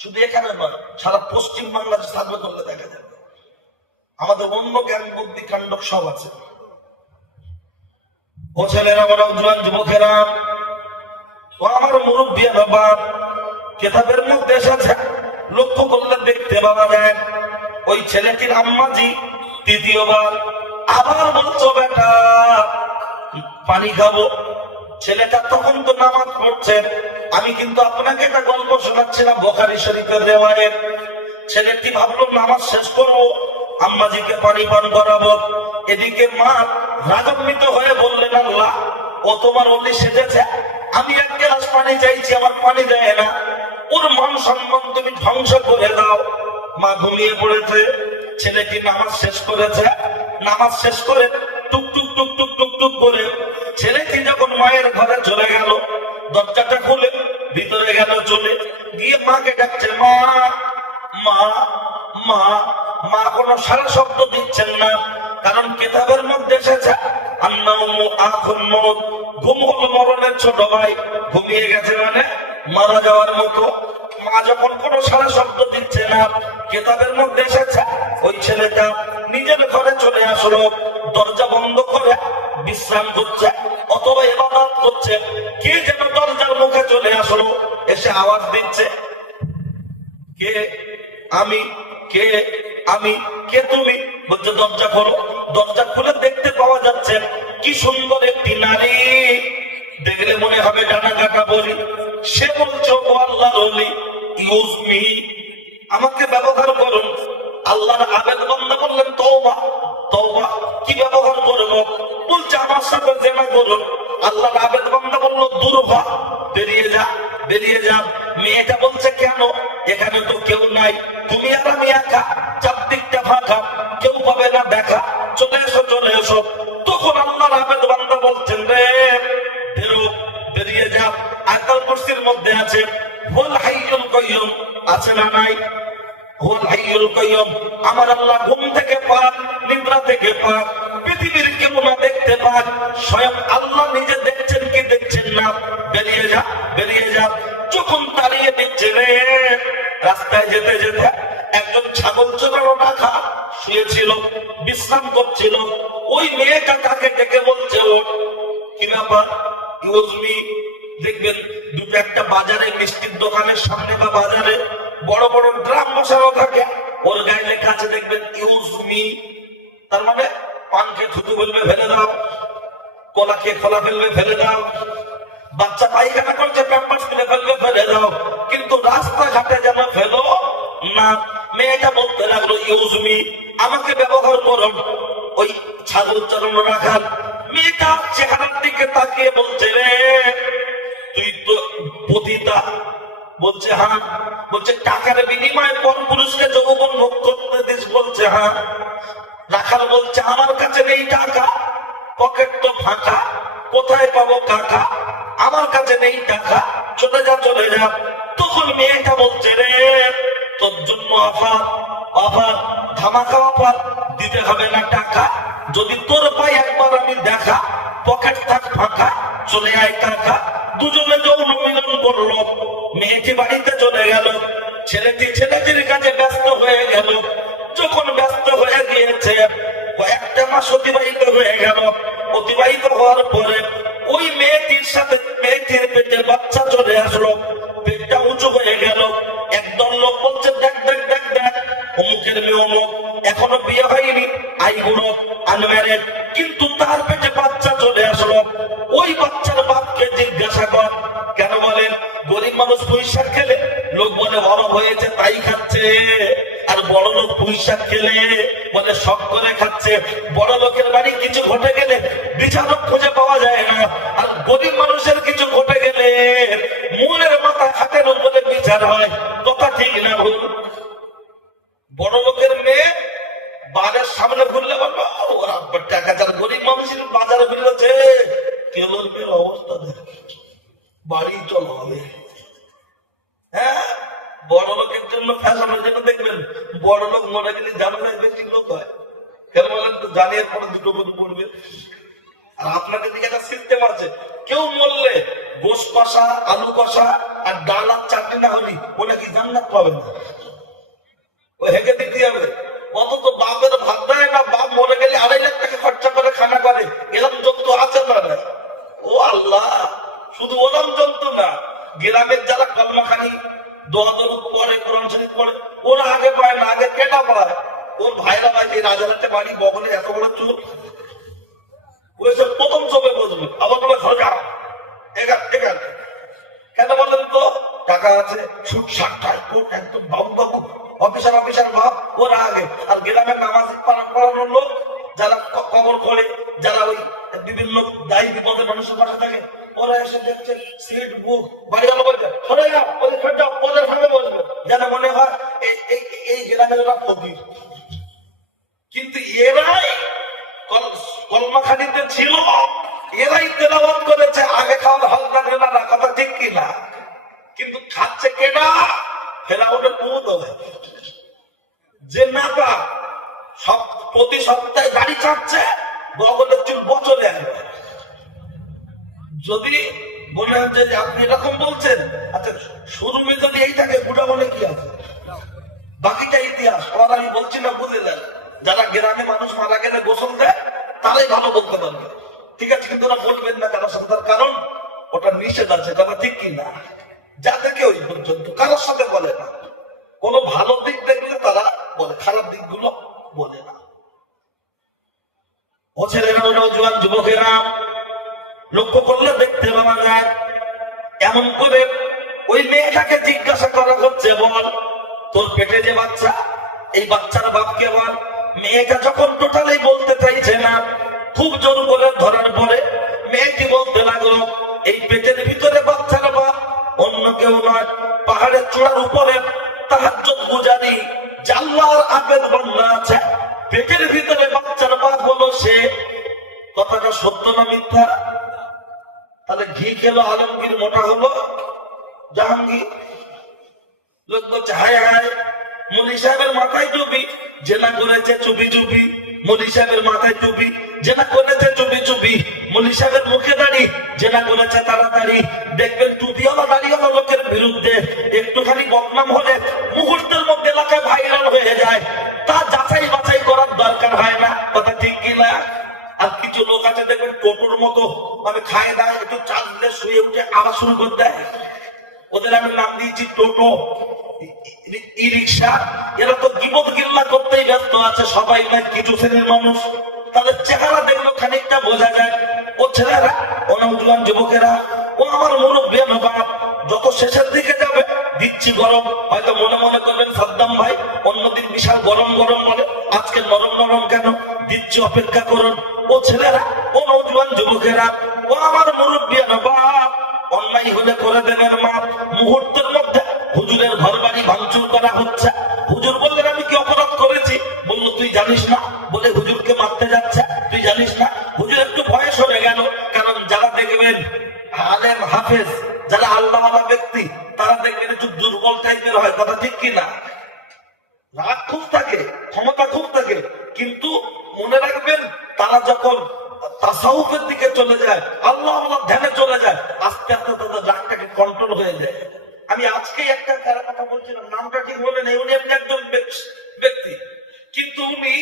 শুধু এখানে নয়, সারা পশ্চিম বাংলাদেশ সার্ভে করলে দেখা যাবে। আমাদের অন্য জ্ঞান বুদ্ধি কাণ্ড সব আছে। ও ছেলেরা, বড় জোয়ান যুবকেরা, ও আমার মুরব্বী বাবা, কেতাবের মধ্যে এসেছে, লক্ষ্য করলে দেখতে পাওয়া যায় ওই ছেলেটির আম্মাজি তৃতীয়বার আবার বলছো বেটা পানি খাবো। ছেলেটা তখন তো নামাজ পড়ছে। আমি কিন্তু আপনাকে একটা গল্প শোনাচ্ছিলাম বুখারী শরীফের রিওয়ায়াত। ছেলেটি ভাবলো নামাজ শেষ করবো, আম্মাজিকে পানি পান করাবো। এদিকে মা রাগান্বিত হয়ে বললেন, আল্লাহ, ও তোমার অলি সেজেছে, আমি 1 গ্লাস পানি চাইছি, আমার পানি দেয় না, ওর মান সম্মান তুমি ধ্বংস করে দাও। মা ঘুমিয়ে পড়েছে। ছেলেটি নামাজ শেষ করেছে। নামাজ শেষ করে টুকটুক টুকটুক টুকটুক করে ছেলেটি যখন মায়ের ঘরে চলে গেল, দরজাটা খুলে ভিতরে গেল, চলে গিয়ে মাকে ডাকছে, মা মা মা। মা কোনো সারা শব্দ দিচ্ছেন না, কারণ কিতাবের মধ্যে এসেছে আন্নাউমু আখুন মউত, ঘুম হলো মরণের ছোট ভাই। ঘুমিয়ে গেছে মানে মারা যাওয়ার মতো। মা যখন কোনো সারা শব্দ দিচ্ছে না, কিতাবের মধ্যে এসেছে ওই ছেলেটা নিজের ঘরে চলে আসলো, দরজা বন্ধ করে বিশ্রাম করছে অথবা ইবাদত করছে। কে যেন দরজার মুখে চলে আসলো, এসে আওয়াজ দিচ্ছে, কে? আমি। কে? আমি। কে তুমি? বলছে দরজা খোলো। দরজা খুলে দেখতে পাওয়া যাচ্ছে কি সুন্দর একটি নারী, দেখলে মনে হবে ডানা কাটা বলি। সে বলছো, ও আল্লাহর ওলি, ইউজ মি, আমাকে ব্যবহার করুন। আল্লাহর আবেদ বান্দা বললেন, তওবা তওবা, কি ব্যবহার করব? বলছে আমার সাথে জেনা করুন। আল্লাহর আবেদ বান্দা বলল, দূর হ, বেরিয়ে যা, বেরিয়ে যা। মেয়েটা বলছে, কেন? এখানে তো কেউ নাই, তুমি আর আমি একা, চারদিকটা ফাঁকা, কেউ পাবে না দেখা, চলে এসো, চলে এসো। তখন আল্লাহর আবেদ বান্দা বলছেন, রে বেরো, বেরিয়ে যা। হাদিসের মধ্যে আছে হুয়াল হাইয়ুল কাইয়ুম, আছে না নাই? হুয়াল হাইয়ুল কাইয়ুম, আমার আল্লাহ ঘুম থেকে পাক, নিদ্রা থেকে পাক, পৃথিবীর কেউ না দেখতে পাক, স্বয়ং আল্লাহ নিজে দেখছেন কি দেখছেন না? বেরিয়ে যা, বেরিয়ে যা। যখন দাঁড়িয়ে দিচ্ছে রে, রাস্তায় যেতে যেতে একজন ছাগল চড়ানো রাখা শুয়েছিল, বিশ্রাম করছিল। ওই মেয়েটা তাকে ডেকে বলছে, ও কি ব্যাপার? ইউজমি। দেখবেন দুটো একটা বাজারে, মিষ্টির দোকানের সামনে বা বাজারে বড় বড় ড্রাম বসানো থাকে, ওর গায়ে লেখা আছে দেখবেন ইউজমি। তার মানে পান খেয়ে থুতু ফেলবে ফেলে দাও, কলা খেয়ে খোলা ফেলবে ফেলে দাও, বাচ্চা পায়খানা করছে প্যাম্পার্স কিনে ফেলবে ফেলে দাও, কিন্তু রাস্তাঘাটে যেন ফেলো না। মেয়েটা বলতে লাগলো ইউজমি, আমাকে ব্যবহার করো। ওই ছাগল চড়ানো রাখার মেয়েটা চেহারার দিকে তাকিয়ে বলছে, রে তুই তো পতিতা। বলছে হ্যাঁ। বলছে টাকার বিনিময়ে পর পুরুষকে যৌবন ভোগ করতে দিস? বলছে হ্যাঁ। রাখাল বলছে আমার কাছে নেই টাকা, পকেট তো ফাঁকা, কোথায় পাবো টাকা? আমার কাছে নেই টাকা, চলে যা চলে যা। তখন মেয়েটা বলছে, রে তোর জন্য অফার, অফার, ধামাকা অফার, দিতে হবে না টাকা। যদি তোর পাই একবার আমি দেখা, পকেট থাক ফাঁকা, চলে আয় টাকা। দুজনে যৌন মিলন করলো, মেয়েটি বাড়িতে চলে গেল, ছেলেটি ছেলেটির কাছে ব্যস্ত হয়ে গেল। যখন ব্যস্ত হয়ে গিয়েছে, কয়েকটা মাস অতিবাহিত হয়ে গেল। অতিবাহিত হওয়ার পরে ওই মেয়েটির সাথে মেয়েটির পেটে বাচ্চা চলে আসলো, পেটটা উঁচু হয়ে গেল। একদল লোক বলছে, দেখ দেখ দেখ দেখ, অমুকের মেয়ে অমুক, এখনো বিয়ে হয়নি, আইবুড়ো, আনম্যারেড, কিন্তু তার পেটে বাচ্চা চলে আসলো। ওই বাচ্চার বাপকে জিজ্ঞাসা কর। কেন বলেন? গরিব মানুষ পুঁইশাক খেলে লোক বলে বড় হয়েছে তাই খাচ্ছে, আর বড় লোক পুঁইশাক খেলে বলে শখ করে খাচ্ছে। বড় লোকের বাড়ি কিছু ঘটে গেলে বিচারক খুঁজে পাওয়া যায় না, আর গরিব মানুষের কিছু ঘটে গেলে মূলের মাথা হাতের উপরে বিচার হয়। কথা ঠিক না ভুল? বড় লোকের মেয়ে বাজারের সামনে ঘুরলে বলবো ওরা টাকা, যার গরিব মানুষের বাজারে ঘুরেছে কেলোর মেয়ের অবস্থা দেখে বাড়ি চলো হবে। হ্যাঁ, বড় লোকের জন্য ফ্যাশনের জন্য দেখবেন বড় লোক মনে গেলে জানাজায় বেশি লোক হয়। কেন বলেন? তো জানিয়ে পরে দুটো করে পড়বে। আর আপনাদের দিকে একটা সিস্টেম আছে, কেউ মরলে গোশ কষা, আলু কষা আর ডাল আর চাটনি না হলি ওটা কি জান্নাত পাবে না, ও হেগে দিতে হবে। অত তো বাপের ভাত দেয় না, বাপ মরে গেলে 2.5 লাখ টাকা খরচা করে খানা করে, এরকম যন্ত্র আছে না? ও আল্লাহ, শুধু ওরম যন্ত্র না, গ্রামের যারা কলমাখানি দোয়া দরুদ পড়ে, কোরআন শরীফ পড়ে, ওরা আগে পায় না, আগে কেটা পায়। ওর ভাইরা ভাই রাজারাতে বাড়ি বগলে এত বড় চুল, ওইসব প্রথম সবে বসবে, আবার বলে সোজা এখান। কেন বলেন তো? টাকা আছে, সুট শার্ট কোট, একদম বাবু বাবু অফিসার অফিসার ভাব, ওরা আগে। আর গ্রামের নামাজি পড়ানোর লোক যারা কবর করে, যারা ওই বিভিন্ন দায়ী বিপদের মানুষের পাশে থাকে, ওরা এসে দেখছে সিট বুক, বাড়ি গেল বলছে সরে যাও, ওদের সামনে বসবে, যেন মনে হয় এই গ্রামের ওরা ফকির। কিন্তু এরাই কলমাখানিতে ছিল, এরাই তেলাওয়াত করেছে, আগে খাওয়া হলকা দিল না, কথা ঠিক কিনা? কিন্তু খাচ্ছে কেনা ফেরাউনের পুত যে নাতা সব প্রতি সপ্তাহে গাড়ি চাচ্ছে, বগলের চুল বছরে একবার। যদি মনে হচ্ছে যে আপনি এরকম বলছেন, আচ্ছা শুরুমে যদি এই থাকে গুড়া বলে কি আছে, বাকিটা ইতিহাস। আর আমি বলছি না, বুঝে দেন, যারা গ্রামে মানুষ মারা গেলে গোসল দেয় তারাই ভালো বলতে পারবে, ঠিক আছে? কিন্তু ওরা বলবেন না কারোর সাথে, তার কারণ ওটা নিষেধ আছে, তারা ঠিক কিনা? যা থেকে ওই পর্যন্ত কারোর সাথে বলে না। কোন ভালো দিক দেখলে তারা বলে, খারাপ দিকগুলো বলে না। ও ছেলেরা, নওজোয়ান যুবকেরা, লক্ষ্য করলে দেখতে পাওয়া যায় এমন করে ওই মেয়েটাকে জিজ্ঞাসা করা হচ্ছে, বল তোর পেটে যে বাচ্চা, এই বাচ্চার বাপকে বল। মেয়েটা যখন টোটালি বলতে চাইছে না, খুব জোর করে ধরার পরে মেয়েটি বলতে লাগলো, এই পেটের ভিতরে বাচ্চার বাপ অন্য কেউ নয়, পাহাড়ের চূড়ার উপরে তাহাজ্জুদ গুজারি জাল্লার আবেদ বান্দা আছে, পেটের ভিতরে বাচ্চার বাপ হলো সে। কথাটা সত্য না মিথ্যা? তাহলে ঘি খেলো আলমগীর মোটা হলো, জাহাঙ্গীর। লোক বলছে হায় হায়, মলি সাহেবের মাথায় টুপি, জেনা করেছে চুপি চুপি। মলি সাহেবের মাথায় টুপি, জেনা করেছে চুপি চুপি। মলি সাহেবের মুখে দাড়ি, জেনা করেছে তাড়াতাড়ি। দেখবেন টুপিওয়ালা দাড়িওয়ালা লোকের বিরুদ্ধে একটুখানি বদনাম হলে মুহূর্তের মধ্যে এলাকায় ভাইরাল হয়ে যায়। তা যাচাই বাছাই করার দরকার হয় না, কথা ঠিক কিনা? আর কিছু লোক আছে দেখবেন টোটোর মতো, মানে খায় দায় একটু চাল দিলে শুয়ে উঠে আবার শুরু করে দেয়। ওদের আমি নাম দিয়েছি টোটো, ই রিক্সা। এরা তো গিবত গিল্লা করতেই ব্যস্ত আছে, সবাই না কিছু শ্রেণীর মানুষ। তাদের চেহারা দেখলো খানিকটা বোঝা যায়। ও ছেলেরা, ও নওজোয়ান যুবকেরা, ও আমার মুরব্বী বাপ, যত শেষের দিকে যাবে দিচ্ছি গরম। হয়তো মনে মনে করবেন সাদ্দাম ভাই অন্যদিন বিশাল গরম গরম বলে, আজকে নরম নরম কেন? দিচ্ছি, অপেক্ষা করুন। ও ছেলেরা, ও নওজোয়ান যুবকেরা, ও আমার মুরব্বী বাপ, অন্যায় হলে করে দেবেন মাপ। মুহূর্তের মধ্যে হুজুরের ঘর বাড়ি ভাঙচুর করা হচ্ছে। হুজুর বললেন আমি কি অপরাধ করেছি? বলল তুই জানিস না, বলে হুজুরকে মারতে যাচ্ছে। তুই জানিস না? হুজুর একটু ভয়ে সরে গেল, কারণ যারা দেখবেন আলেম হাফেজ, যারা আল্লাহওয়ালা ব্যক্তি, তারা দেখবেন একটু দুর্বল টাইপের হয়, কথা ঠিক কিনা? রাগ খুব থাকে, ক্ষমতা খুব থাকে, কিন্তু মনে রাখবেন তারা যখন তাসাউফের দিকে চলে যায়, আল্লাহ ধ্যানে চলে যায়, আস্তে আস্তে তাদের রাগটাকে কন্ট্রোল হয়ে যায়। আমি আজকে একটা কারো কথা বলছিলাম, নামটা ঠিক বলে নেই, উনি এমনি একজন ব্যক্তি, কিন্তু উনি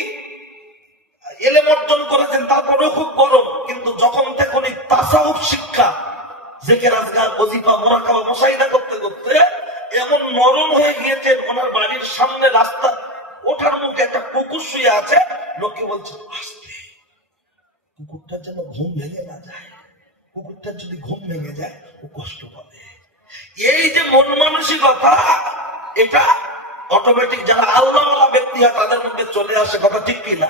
এলেম অর্জন করেছেন, তারপরেও খুব গরম। কিন্তু যখন থেকে উনি তাসাউফ শিক্ষা, জিকির আজকার ওজিফা মুরাকাবা মুশাহিদা করতে করতে এমন নরম হয়ে গিয়েছেন, ওনার বাড়ির সামনে রাস্তা ওঠার মুখে একটা কুকুর শুয়ে আছে। লোকে বলছে আস্তে, কুকুরটার যেন ঘুম ভেঙে না যায়, কুকুরটার যদি ঘুম ভেঙে যায় ও কষ্ট পাবে। এই যে মন মানসিকতা, এটা অটোমেটিক যারা আল্লাহওয়ালা ব্যক্তি হয় তাদের মধ্যে চলে আসে, কথা ঠিক কিনা?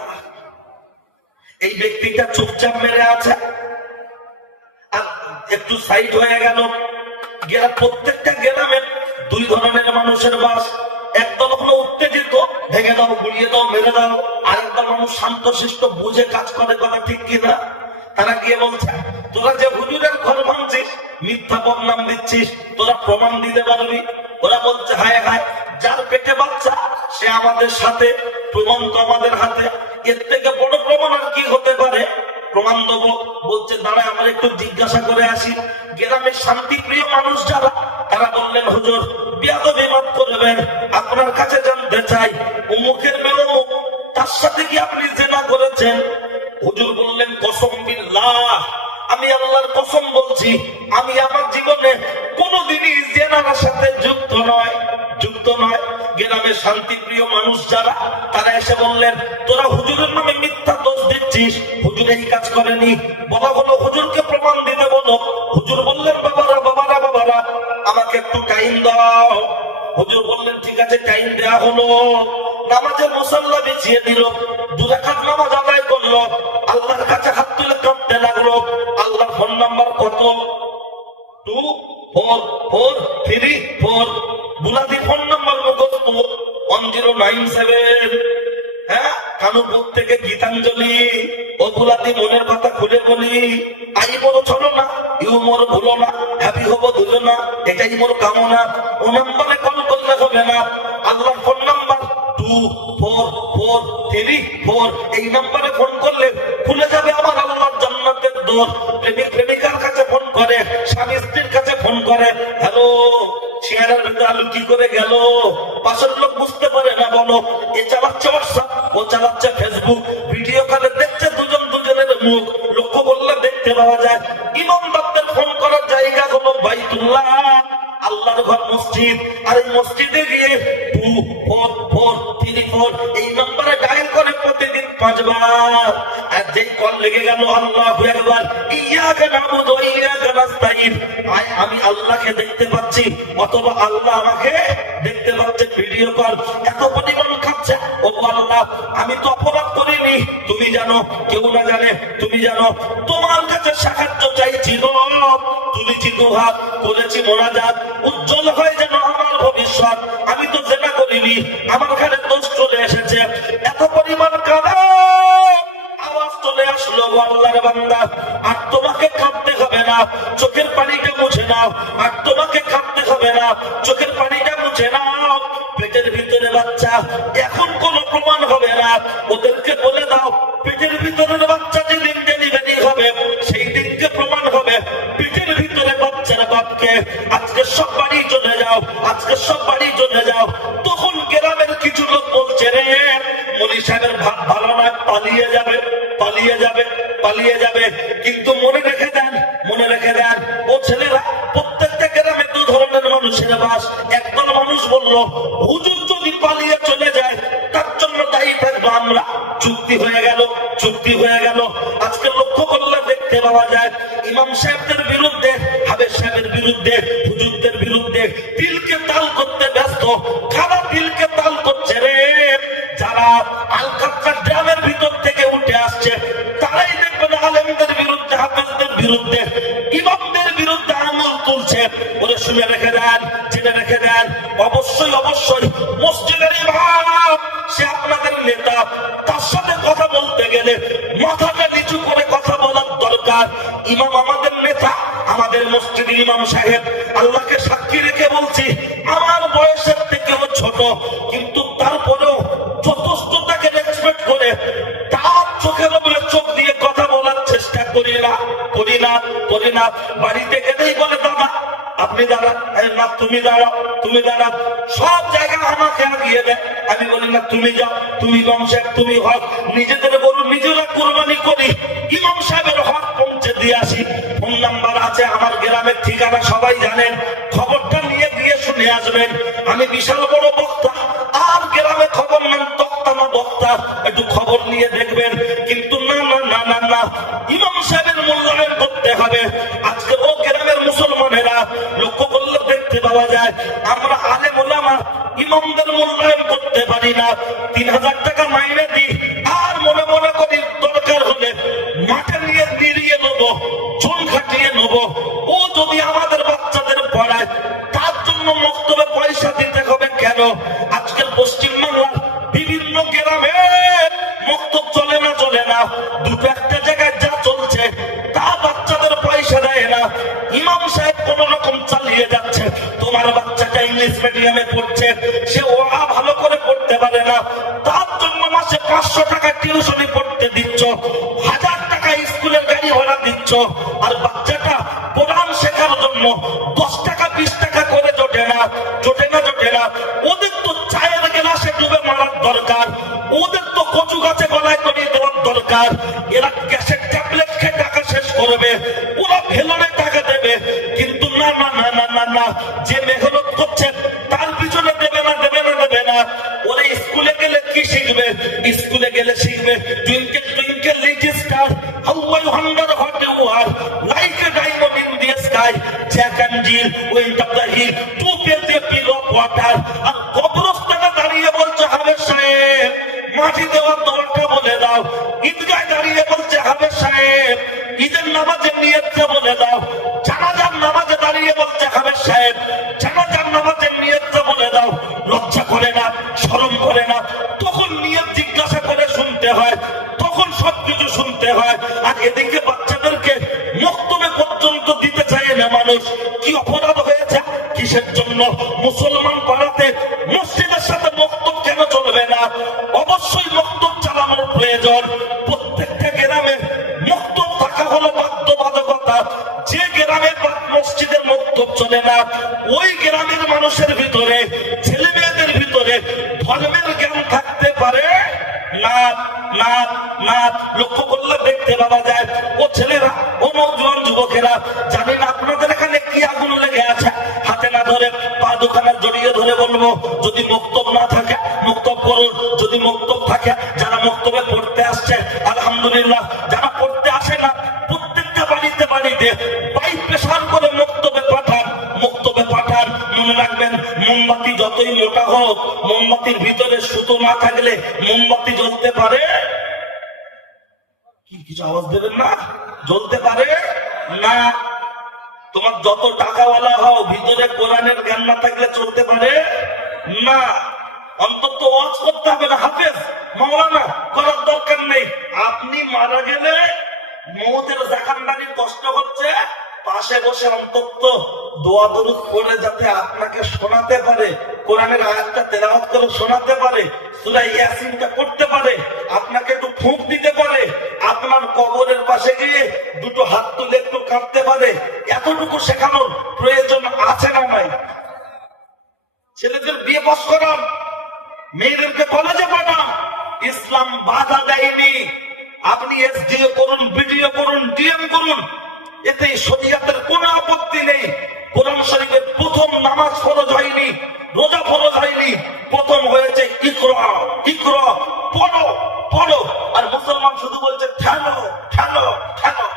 এই ব্যক্তিটা চুপচাপ মেরে আছে, আর একটু সাইড হয়ে গেল। প্রত্যেকটা গ্রামে দুই ধরনের মানুষের বাস। একদল হলো উত্তেজিত, ভেঙে দাও, গুলিয়ে দাও, মেরে দাও। আরেকদল মানুষ শান্ত শিষ্ট, বুঝে কাজ করে, কথা ঠিক কিনা? তারা গিয়ে বলছে তোরা যে হুজুরের ঘর ভাঙছিস, মিথ্যা বদনাম দিচ্ছিস, তোরা প্রমাণ দিতে পারবি? ওরা বলছে হায় হায়, যার পেটে বাচ্চা সে আমাদের সাথে, প্রমাণ তো আমাদের হাতে, এর থেকে বড় প্রমাণ আর কি হতে পারে? প্রমাণ দেবো। বলছে দাঁড়া আমরা একটু জিজ্ঞাসা করে আসি। গ্রামের শান্তিপ্রিয় মানুষ যারা, তারা বললেন হুজুর বিয়াদবি মাফ করবেন, আপনার কাছে জানতে চাই অমুকের মেয়ে অমুক, তার সাথে কি আপনি জেনা করেছেন? হুজুর বললেন কসম বিল্লাহ, আমি আল্লাহর কসম বলছি, আমি আমার জীবনে কোনোদিনই জেনার সাথে যুক্ত নয়। গ্রামের শান্তিপ্রিয় মানুষ যারা, তারা এসে বললেন তোরা হুজুরের নামে মিথ্যা দোষ দিচ্ছিস, হুজুর এই কাজ করেনি। বলা হলো হুজুরকে প্রমাণ দিতে বলো। হুজুর বললেন বাবারা আমাকে একটু টাইম দাও। হুজুর বললেন ঠিক আছে, টাইম দেয়া হলো। নামাজের মুসাল্লা বিছিয়ে দিল, 2 রাকাত নামাজ আদায় করলো, আল্লাহর কাছে হাত তুলে কাঁদতে লাগলো। আল্লাহর ফোন নাম্বার কত? 24434। বুলাদি ফোন নাম্বার মুখস্থ 1097। হ্যাঁ, কানুপুর থেকে গীতাঞ্জলি। ও বুলাদি মনের কথা খুলে বলি, আই মোর চলো না, ইউ মোর ভুলো না, হ্যাপি হবো দুজনা, এটাই মোর কামনা। ও নাম্বারে কল করলে হবে না, আল্লাহর ফোন নাম্বার 24434। এই নাম্বারে ফোন করলে খুলে যাবে আমার আল্লাহর জান্নাতের দর। প্রেমিক প্রেমিকার কাছে ফোন করে, স্বামী স্ত্রীর কাছে ফোন করে, হ্যালো চেহারার ভিতরে আলু কি করে গেল? পাশের লোক বুঝতে পারে না। বলো, এ চালাচ্ছে হোয়াটসঅ্যাপ, ও চালাচ্ছে ফেসবুক, ভিডিও কলে দেখছে দুজন দুজনের মুখ, লক্ষ্য করলে দেখতে পাওয়া যায়। ইমামবাবদের ফোন করার জায়গা হলো বাইতুল্লাহ, আল্লাহর ঘর মসজিদ। আর এই মসজিদে গিয়ে 24434 এই নম্বরে ডায়াল করে প্রতিদিন 5 বার। আর যেই কল লেগে গেল আল্লাহু আকবার, ইয়াকা নাবুদু ওয়া ইয়াকা নাস্তাইন, আমি আল্লাহকে দেখতে পাচ্ছি অথবা আল্লাহ আমাকে দেখতে পাচ্ছে, ভিডিও কল। এত পরিমাণ খাচ্ছে, ও আল্লাহ আমি তো অপরাধ করিনি, তুমি জানো, কেউ না জানে তুমি জানো। তোমার কাছে সাহায্য চাইছি, তুলেছি দুহাত, করেছি মোনাজাত, উজ্জ্বল হয়ে যেন আমার ভবিষ্যৎ। আমি তো জেনা করিনি, আমার ঘরে দোষ চলে এসেছে। এত পরিমাণ কাঁদা আওয়াজ চলে আসলো, আল্লাহর বান্দা আর তোমাকে কাঁদতে হবে না, চোখের পানিকে মুছে নাও, আর তোমাকে কাঁদতে হবে না। পেটের ভিতরে বাচ্চা, এখন কোনো প্রমাণ হবে না। ওদেরকে বলে দাও পেটের ভিতরের বাচ্চা যেদিন ডেলিভারি হবে সেই দিনকে প্রমাণ হবে পেটের ভিতরে বাচ্চার বাপকে। আজকে সব বাড়ি চলে যাও, আজকে সব বাড়ি চলে যাও। তখন গ্রামের কিছু লোক বলছে রে মনি সাহেবের ভাত ভালো নয়, পালিয়ে যাবে, পালিয়ে যাবে, পালিয়ে যাবে। কিন্তু মনে রেখে দেন, মনে রেখে দেন, ও ছেলেরা প্রত্যেকটা গ্রামে দু ধরনের মানুষের বাস। একদল মানুষ বললো হুজুর যদি পালিয়ে চলে যায় তার জন্য দায়ী থাকবো আমরা। চুক্তি হয়ে গেল, চুক্তি হয়ে গেল। আজকে লক্ষ্য করলে দেখতে পাওয়া যায় ইমাম সাহেবদের বিরুদ্ধে, হাবেজ সাহেবের বিরুদ্ধে, হুজুরদের বিরুদ্ধে তিলকে তাল করতে ব্যস্ত। খারাপ তিলকে তাল করছে রে যারা আলকাত্রা গ্রামের ভিতর থেকে উঠে আসছে, তারাই দেখবেন আলেমদের বিরুদ্ধে, হাফেজদের বিরুদ্ধে, ইমামদের বিরুদ্ধে আঙুল তুলছে। ওরে শুনে রেখে দেন, জেনে রেখে দেন, অবশ্যই অবশ্যই মসজিদের ইমাম সে আপনাদের নেতা, তার সাথে কথা বলতে গেলে মাথাটা নিচু করে কথা বলার দরকার। ইমাম আমাদের নেতা, আমাদের মসজিদের ইমাম সাহেব। আল্লাহকে সাক্ষী রেখে বলছি আমার বয়সের থেকেও ছোট, কিন্তু তারপরেও যথেষ্ট তাকে রেসপেক্ট করে তার চোখের উপরে চোখ দিয়ে কথা বলার চেষ্টা করি না, করি না, করি না। বাড়িতে গেলেই বলে দাদা আপনি দাঁড়ান, না তুমি দাঁড়াও, তুমি দাঁড়াও। সব জায়গায় আমাকে আগিয়ে দেয়। আমি বলি না তুমি যাও, তুমি ইমাম সাহেব, তুমি হক। নিজেদের বলুন নিজেরা কোরবানি করি, ইমাম সাহেবের হক পৌঁছে দিয়ে আসি। ফোন নাম্বার আছে, আমার গ্রামের ঠিকানা সবাই জানেন, খবরটা নিয়ে গিয়ে শুনে আসবেন। আমি বিশাল বড় বক্তা, আর গ্রামে খবর নেন তক্তা না বক্তা, একটু খবর নিয়ে দেখবেন। কিন্তু না না না না না, ইমাম সাহেবের মূল্যায়ন করতে হবে। আজকে ও গ্রামের মুসলমানেরা লক্ষ্য করলে দেখতে পাওয়া যায় আমরা আলেম ওলামা ইমামদের মূল্যায়ন করতে পারি না। 3000 টাকা মাইনে দিই আর মনে মনে করি দরকার হলে মাঠে নিয়ে নিড়িয়ে নেবো, চুন খাটিয়ে নেবো। ও যদি আমাদের বাচ্চাদের পড়ায় তার জন্য মক্তবে পয়সা দিতে হবে কেন? আজকাল পশ্চিমবাংলার বিভিন্ন গ্রামে মক্তব চলে না, চলে না। দুটো একটা জায়গায় যা চলছে তা বাচ্চাদের পয়সা দেয় না, ইমাম সাহেব কোন রকম চালিয়ে যাচ্ছে। তোমার বাচ্চাটা ইংলিশ মিডিয়ামে পড়ছে, সে ওরা ভালো করে পড়তে পারে না, তার জন্য মাসে 500 টাকা টিউশনি পড়তে দিচ্ছ, 1000 টাকা স্কুলের গাড়ি ভাড়া দিচ্ছ। আর বাচ্চাটা কোরআন শেখার জন্য 10 টাকা 20 টাকা করে জোটে না, জোটে না, জোটে না। ওদের তো চায়ের গ্লাসে ডুবে মারার দরকার, ওদের তো কচু গাছে গলায় করিয়ে দেওয়ার দরকার। এরা গ্যাসের ট্যাবলেট খেয়ে টাকা শেষ করবে, ওরা ভেলোরে টাকা দেবে। কিন্তু না না না না না না, যে মেহনত করছে তার পিছনে দেবে না, দেবে না, দেবে না। ওরা স্কুলে গেলে কি শিখবে? স্কুলে গেলে শিখবে twinkle twinkle little star, how I wonder what you are, like a diamond in the sky, Jack and Jill went up the hill to get a pail of water. আর কবরস্থানে দাঁড়িয়ে বলছে হাবেজ সাহেব মাটি দেওয়ার দরটা বলে দাও। ঈদগায় দাঁড়িয়ে বলছে হাবেজ সাহেব ঈদের নামাজের নিয়তটা বলে দাও। জানাজার নামাজে দাঁড়িয়ে বলছে হাবেজ সাহেব জানাজার নামাজের নিয়তটা বলে দাও। লজ্জা করে না, শরম করে না? তখন নিয়ত জিজ্ঞাসা করে শুনতে হয়, তখন সবকিছু শুনতে হয়। আর এদিকে বাচ্চাদেরকে মক্তবে পর্যন্ত দিতে চায় না মানুষ। কি অপরাধ হয়েছে? কিসের জন্য? মুসলমান পাড়াতে মসজিদের সাথে মক্তব কেন চলবে না? অবশ্যই মক্তব চালানোর প্রয়োজন। প্রত্যেকটা গ্রামে মক্তব থাকা হলো বাধ্যবাধকতা। যে গ্রামের মসজিদের মক্তব চলে না, ওই গ্রামের মানুষের ভিতরে, ছেলে মেয়েদের ভিতরে ধর্মের জ্ঞান থাকতে পারে না, না, না। লক্ষ্য করলে দেখতে পাওয়া যায় ও ছেলেরা, ও নওজোয়ান যুবকেরা, জানি না আপনাদের এখানে কি আগুন লেগে আছে, হাতে না ধরে পা দুখানা জড়িয়ে ধরে বলবো যদি মক্তব না থাকে মক্তব করুন, যদি মক্তব থাকে যারা মক্তবে পড়তে আসছে আলহামদুলিল্লাহ, যারা পড়তে আসে না প্রত্যেকটা বাড়িতে বাড়িতে পাইপ প্রেসার করে মক্তবে পাঠান, মক্তবে পাঠান। মনে রাখবেন মোমবাতি যতই মোটা হোক, মোমবাতির ভিতরে সুতো না থাকলে মোমবাতি জ্বলতে পারে কি? কিছু আওয়াজ দেবেন না? জ্বলতে পারে না। তোমার যত টাকাওয়ালা হও, ভিতরে কোরআনের জ্ঞান না থাকলে চলতে পারে না। অন্তত ওয়াজ করতে হবে না, হাফেজ মাওলানা করার দরকার নেই। আপনি মারা গেলে মৌতের জাকানদারির কষ্ট হচ্ছে, পাশে বসে অন্তত দোয়া দরুদ পড়ে যাতে আপনাকে শোনাতে পারে, কোরআনের আয়াতটা তেলাওয়াত করে শোনাতে পারে, সূরা ইয়াসিনটা করতে পারে, আপনাকে একটু ফুঁক দিতে পারে, আপনার কবরের পাশে গিয়ে দুটো হাত তুলে একটু কাঁদতে পারে, এতটুকু শেখানোর প্রয়োজন আছে না নাই? ছেলেদের বিয়ে পাস করান, মেয়েদেরকে কলেজে পাঠান, ইসলাম বাধা দেয়নি। আপনি এসডিও করুন, বিডিও করুন, ডিএম করুন, এতে শরীয়তের কোনো আপত্তি নেই। কোরআন শরীফের প্রথম নামাজ ফরজ হয়নি, রোজা ফরজ হয়নি, প্রথম হয়েছে ইকরা, ইকরা, পড়ো পড়ো। আর মুসলমান শুধু বলছে ঠেলো ঠেলো ঠেলো।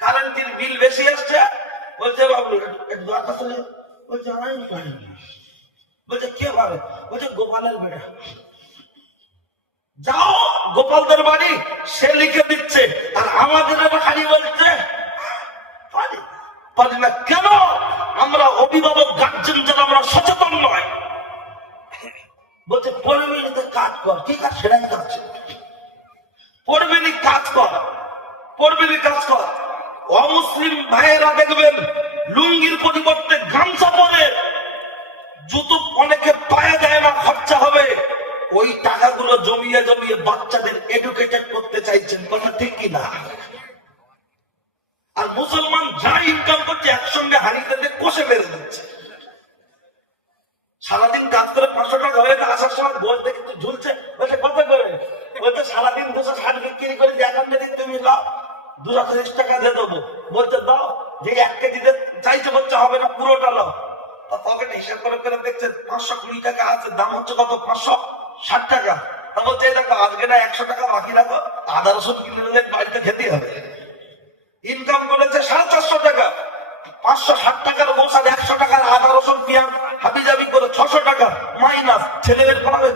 কারেন্টের বিল বেশি আসছে, বলছে বাবু একটু আকাশ বলছে আমি পাইনি, বলছে কে পাবে, বলছে গোপালের বেটা, যাও গোপালদের বাড়ি, সে লিখে দিচ্ছে। আর আমাদের খালি বলছে পারি না। কেন? আমরা অভিভাবক গার্জেন যারা আমরা সচেতন নয়। বলছে পড়বি কাজ কর, কি কাজ সেটাই কাজ, পড়বি কাজ কর, পড়বি কাজ কর। অমুসলিম ভাইয়েরা দেখবেন লুঙ্গির পরিবর্তে গামছা পরে, জুতো অনেকে পায়ে দেয় না, খরচা হবে, ওই টাকাগুলো জমিয়ে জমিয়ে বাচ্চাদের এডুকেটেড করতে চাইছেন, কথা ঠিক কিনা? আর মুসলমান যা ইনকাম করছে একসঙ্গে হারিয়ে কষে মেরে দিচ্ছে। সারাদিন কাজ করে 500 টাকা হয়ে আসার সময় বলতে কিন্তু ঝুলছে, বলছে কত করে, বলছে সারাদিন 260 বিক্রি করে এখন যদি তুমি লাও 230 টাকা দিয়ে দেবো, বলছে দাও, যে 1 কেজি চাইছে, বলছে হবে না, পুরোটা লাও। পকেটে হিসাব করে করে দেখছে 520 টাকা আছে, দাম হচ্ছে কত, 560 টাকা। তা বলছে দেখো আজকে না 100 টাকা বাকি রাখো, আদা রসুন কিনে নিলে বাড়িতে খেতে হবে। ইনকাম করেছে 450 টাকা, 560 টাকার বসার 100 টাকার আদা রসুন পেঁয়াজ হাবিজাবি করে 600 টাকা মাইনাস, ছেলেদের পড়াবে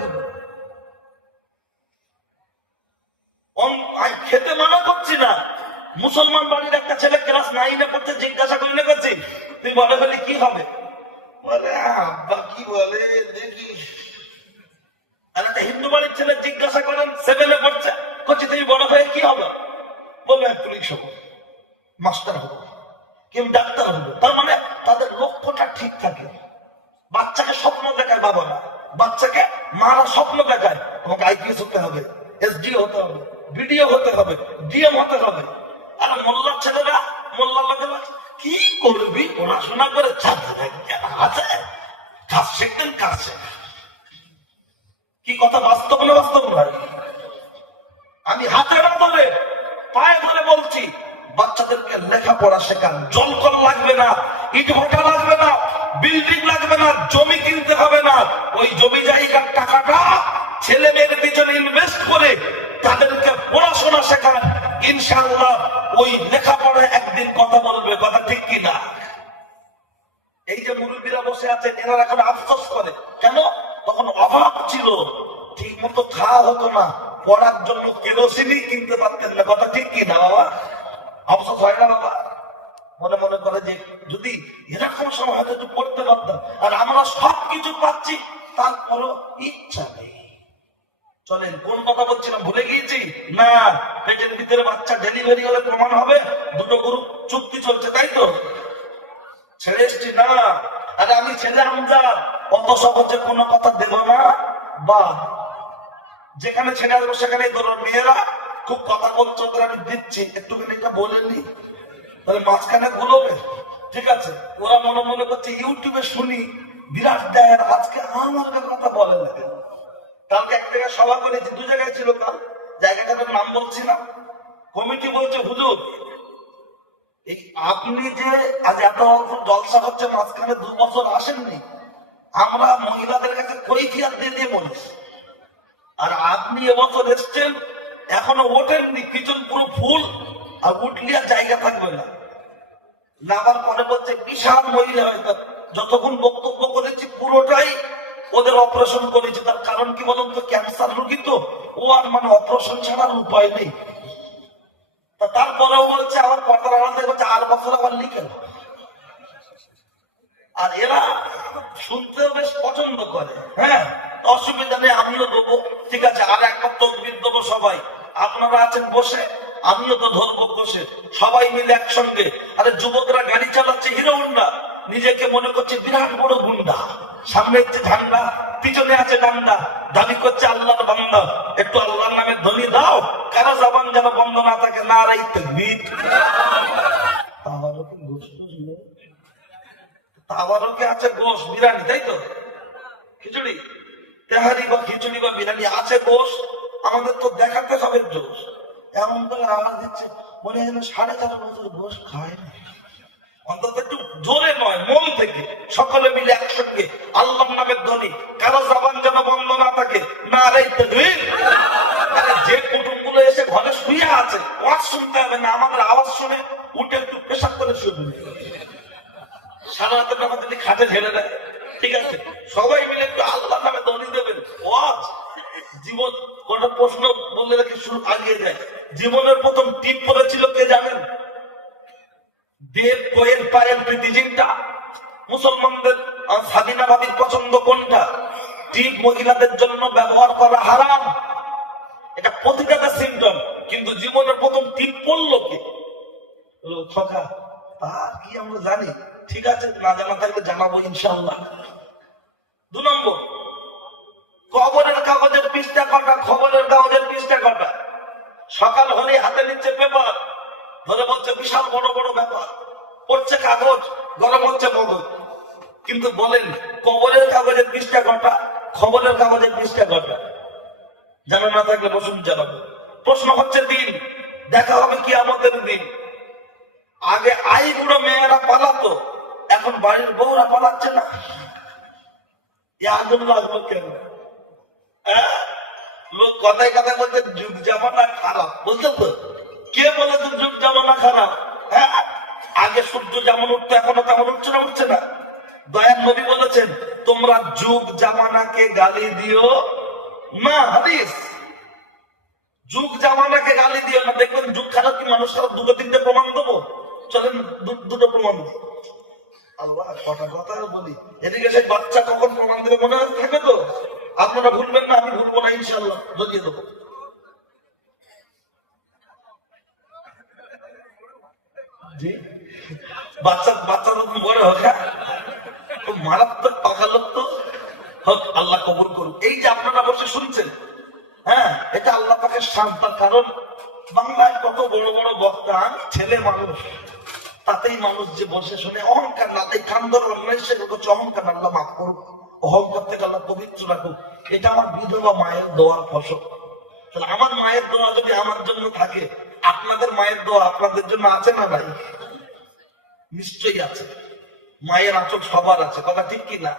খেতে মানা করছি না। মুসলমান বাড়ির একটা ছেলে ক্লাস 9-এ পড়তে, জিজ্ঞাসা করি না করছি তুই বড় হলে কি হবে, বলে আব্বা কি বলে দেখি। আর একটা হিন্দু বাড়ির ছেলে জিজ্ঞাসা করেন 7-এ পড়ছে, করছি তুমি বড় হয়ে কি হবে, বলবে পুলিশ হবো, মাস্টার হবো, কেউ ডাক্তার হবো। তার মানে তাদের লক্ষ্যটা ঠিক থাকে। বাচ্চাকে স্বপ্ন দেখায় বাবারা, বাচ্চাকে মারা স্বপ্ন দেখায় তোমাকে আইপিএস হতে হবে, এসডিও হতে হবে, বিডিও হতে হবে, ডিএম হতে হবে। আর মোল্লার ছেলেরা মোল্লার লোকেরা কি করবি, পড়াশোনা করে আছে, কাজ শিখতেন, কাজ শেখ। কি কথা বাস্তব না বাস্তব নয়? আমি হাতে না ধরে পায়ে ধরে বলছি, বাচ্চাদেরকে লেখাপড়া শেখান। জলকল লাগবে না, ইট ভাটা লাগবে না, বিল্ডিং লাগবে না, জমি কিনতে হবে না। ওই জমি জায়গার টাকাটা ছেলে মেয়েদের পিছনে ইনভেস্ট করে তাদেরকে পড়াশোনা শেখান। ইনশাআল্লাহ ওই লেখাপড়া একদিন কথা বলবে, কথা ঠিক কিনা? এই যে মুরব্বীরা বসে আছেন, এরা এখন আফসোস করে, কেন? তখন অভাব ছিল, ঠিক মতো খাওয়া হতো না, পড়ার জন্য কেরোসিনই কিনতে পারতেন না, কথা ঠিক কিনা বাবা? আফসোস হয় না বাবা? মনে মনে করে যে যদি এরকম সময় হয়তো একটু পড়তে পারতাম। আর আমরা সবকিছু পাচ্ছি, তারপরও ইচ্ছা নেই। চলেন, কোন কথা বলছিলাম ভুলে গিয়েছি না? পেটের ভিতরে বাচ্চা ডেলিভারি হলে প্রমাণ হবে, দুটো গ্রুপ চুক্তি চলছে, তাই তো? ছেড়ে এসছি না? আরে আমি ছেলে আমজাদ, অত সহজে কোনো কথা দেব না। বা যেখানে ছেড়ে আসবো সেখানে ধরো মেয়েরা খুব কথা বলছো, ওদের আমি দিচ্ছি, একটুখানি এটা বলেনি, তাহলে মাঝখানে গুলোবে, ঠিক আছে? ওরা মনে মনে করছে ইউটিউবে শুনি বিরাট দেয়, আজকে আমার কথা বলে লাগে। কালকে এক জায়গায় সভা করেছি, 2 জায়গায় ছিল, কাল জায়গাটার নাম বলছি না। কমিটি বলছে হুজুর এই আপনি যে আজ এত জলসা হচ্ছে, মাঝখানে 2 বছর আসেননি, আমরা মহিলাদের কাছে কৈফিয়ত দিয়ে দিয়ে বলি, আর আপনি এবছর এসছেন, এখনো ওঠেননি, পিছন পুরো ফুল, আর উঠলি আর জায়গা থাকবে না। নামার পরে বলছে বিশাল মহিলা হয়তো, যতক্ষণ বক্তব্য করেছি পুরোটাই ওদের অপারেশন করেছে। তার কারণ কি বলুন তো? ক্যান্সার রোগী তো, ও আর মানে অপারেশন ছাড়ার উপায় নেই। তারপরেও বলছে আমার পর্দার আড়াল থেকে বলছে 8 বছর আবার লিখেন। আর এরা শুনতে বেশ পছন্দ করে, হ্যাঁ অসুবিধা নেই, আমিও দেবো, ঠিক আছে। আর একবার তকবীর দেবো সবাই, আপনারা আছেন বসে, আমিও তো ধরবো বসে, সবাই মিলে একসঙ্গে। আরে যুবকরা গাড়ি চালাচ্ছে হিরো হোন্ডা, নিজেকে মনে করছে বিরাট বড় গুন্ডা, সামনে হচ্ছে ঝান্ডা, পিছনে আছে ডান্ডা, দাবি করছে আল্লাহর বান্দা। একটু আল্লাহর নামে ধ্বনি দাও, কারো জবান যেন বন্ধ না থাকে, নারাই তাকবীর। তাওয়ারও কি আছে গোশ বিরিয়ানি, তাই তো? খিচুড়ি তেহারি বা খিচুড়ি বা বিরিয়ানি আছে গোশ, আমাদের তো দেখাতে হবে জোশ। এমন করে আওয়াজ দিচ্ছে মনে হয় 4.5 বছর গোশ খায় না। অন্তত একটু জোরে নয়, মন থেকে সকলে মিলে একসঙ্গে আল্লাহর নামের ধ্বনি, কারো জবান যেন বন্ধ না থাকে, নারাই তাকবীর। যে কুটুমগুলো এসে ঘরে শুয়ে আছে, ওয়াজ শুনতে হবে না, আমাদের আওয়াজ শুনে উঠে একটু পেশাব করে শুনবে। সারা রাতের নামা যদি খাটে ঝেড়ে দেয়, ঠিক আছে, সবাই মিলে একটু আল্লাহর নামে ধ্বনি দেবেন। ওয়াজ জীবন কোন প্রশ্ন বললে নাকি শুরু আগিয়ে যায়। জীবনের প্রথম টিপ পড়েছিল কে জানেন? দেব কোয়েল পায়েল প্রীতি জিনটা। মুসলমানদের স্বাধীনা ভাবির পছন্দ কোনটা? টিপ মহিলাদের জন্য ব্যবহার করা হারাম, এটা প্রতিটা সিমটম। কিন্তু জীবনের প্রথম টিপ পড়লো কে? খোকা, তার কি আমরা জানি? ঠিক আছে, না জানা থাকলে জানাবো ইনশাআল্লাহ। 2 নম্বর, খবরের কাগজের পৃষ্ঠা কটা, খবরের কাগজের পৃষ্ঠা কটা। সকাল হলে হাতে নিচ্ছে পেপার, ধরে বলছে বিশাল বড় বড় ব্যাপার, পড়ছে কাগজ, গরম হচ্ছে মগজ। কিন্তু বলেন খবরের কাগজের পৃষ্ঠা কটা, খবরের কাগজের পৃষ্ঠা কটা? জানা না থাকলে বসুন জানাবো। প্রশ্ন হচ্ছে দিন, দেখা হবে কিয়ামতের দিন। আগে আইবুড়ো মেয়েরা পালাতো, এখন বাড়ির বউরা পালাচ্ছে না। আগুন লাগলো কেন? লোক কথায় কথায় বলছে যুগ জামানা খারাপ, বুঝছো তো? কে বলেছে যুগ জামানা খারাপ? হ্যাঁ, আগে সূর্য যেমন উঠতো এখনো তেমন উঠছে না, উঠছে না। দয়ার নবী বলেছেন তোমরা যুগ জামানাকে গালি দিও না, হাদিস। যুগ জামানাকে গালি দিও না। দেখবেন যুগ খারাপ কি মানুষ খারাপ? 2-3টে প্রমাণ দেবো, চলেন 2টো প্রমাণ দিই। আল্লাহ কটা কথা বলি, এদিকে সেই বাচ্চা কখন প্রমাণ দেবে মনে থাকে তো? আপনারা ভুলবেন না, আমি ভুলবো না, ইনশাআল্লাহ ধরিয়ে দেবো। জি, বাচ্চা যখন বড় হোক, মারাত্মক পাকালোক তো হোক, আল্লাহ কবুল করুক। এই যে আপনারা বসে শুনছেন, হ্যাঁ, এটা আল্লাহ পাকের শান্তার। কারণ বাংলায় কত বড় বড় বক্তা, ছেলে মানুষ, তাতেই মানুষ যে বসে শুনে অহংকার না, এই কান্দর অন্যায় সে করছে অহংকার, আল্লাহ মাফ করুক, অহংকার থেকে আল্লাহ পবিত্র রাখুক। এটা আমার বিধবা মায়ের দোয়ার ফসল। তাহলে আমার মায়ের দোয়া যদি আমার জন্য থাকে, আপনাদের মায়ের দোয়া আপনাদের জন্য আছে না ভাই? নিশ্চয়ই আছে। মায়ের আঁচল সবার আছে, কথা ঠিক কি না?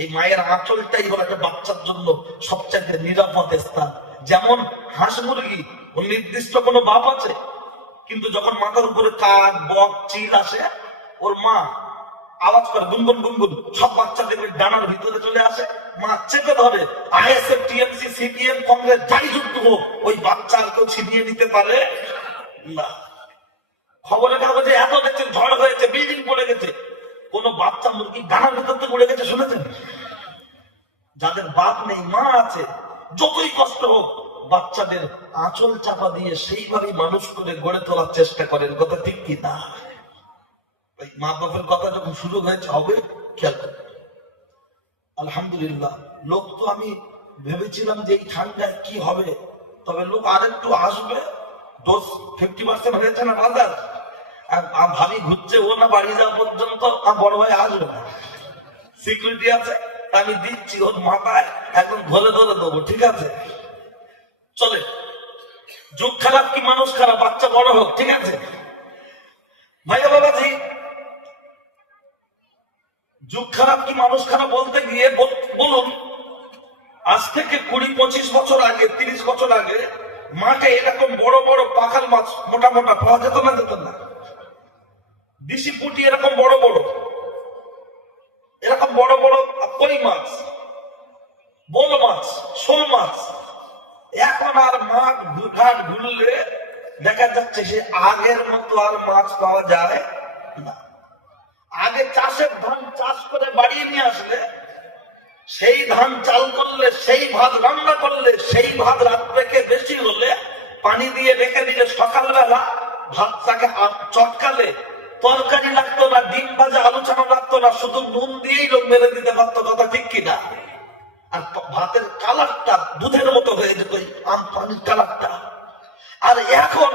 এই মায়ের আঁচলটাই হলো একটা বাচ্চার জন্য সবচেয়ে নিরাপদ স্থান। যেমন হাঁস মুরগি, ও নির্দিষ্ট কোনো বাপ আছে, কিন্তু যখন মাথার উপরে কাক বক চিল আসে, ওর মা আওয়াজ করে গুনগুন গুনগুন, সব বাচ্চাদের ডানার ভিতরে চলে আসে, মা চেপে ধরে। আইএসএফ, টিএমসি, সিপিএম, কংগ্রেস যাই যুদ্ধ হোক, ওই বাচ্চা আর কেউ ছিনিয়ে নিতে পারে না। খবরের কাগজে এত দেখছেন ঝড় হয়েছে, বিল্ডিং পড়ে গেছে, কোন বাচ্চা মুরগি ডানার ভিতর থেকে উড়ে গেছে শুনেছেন? যাদের বাপ নেই, মা আছে, যতই কষ্ট হোক বাচ্চাদের আঁচল চাপা দিয়ে সেইভাবেই মানুষ করে গড়ে তোলার চেষ্টা করেন, কথা ঠিক কি না? মা বাপের কথা যখন শুরু হয়েছে হবে, খেয়াল করুন। আলহামদুলিল্লাহ, লোক তো আমি ভেবেছিলাম যে এই ঠান্ডায় কি হবে, তবে লোক আরেকটু আসবে। ডোজ 50% হয়েছে না বাজার, ভাবি ঘুরছে, ও না বাড়ি যাওয়া পর্যন্ত বড় ভাই আসবে না, সিকিউরিটি আছে, আমি দিচ্ছি ওর মাথায় এখন ধরে ধরে দেবো, ঠিক আছে? চলে, যুগ খারাপ কি মানুষ খারাপ? বাচ্চা বড় হোক, ঠিক আছে? ভাইয়া বাবাজি, যুগ খারাপ কি মানুষ খারাপ বলতে গিয়ে বলুন, আজ থেকে 20-25 বছর আগে, 30 বছর আগে মাঠে এরকম বড় বড় পাখাল মাছ মোটা মোটা পাওয়া যেত না, যেত না? দিশি পুঁটি এরকম বড় বড়, এরকম বড় বড় কই মাছ, বোল মাছ, শোল মাছ। এখন আর মাঠ ঘাট ঘুরলে দেখা যাচ্ছে সে আগের মতো আর মাছ পাওয়া যায় না। আগে চাষের ধান চাষ করে বাড়িয়ে নিয়ে আসলে, সেই ধান চাল করলে, সেই ভাত রান্না করলে, সেই ভাত রাত থেকে বেশি হলে পানি দিয়ে রেখে দিলে, সকালবেলা ভাতটাকে চটকালে তরকারি লাগতো না, ডিম ভাজা আলু ছাড়া লাগতো না, শুধু নুন দিয়েই লোক মেরে দিতে পারতো, কথা ঠিক কিনা? আর ভাতের কালারটা দুধের মতো হয়ে যেত, আম পানির কালারটা। আর এখন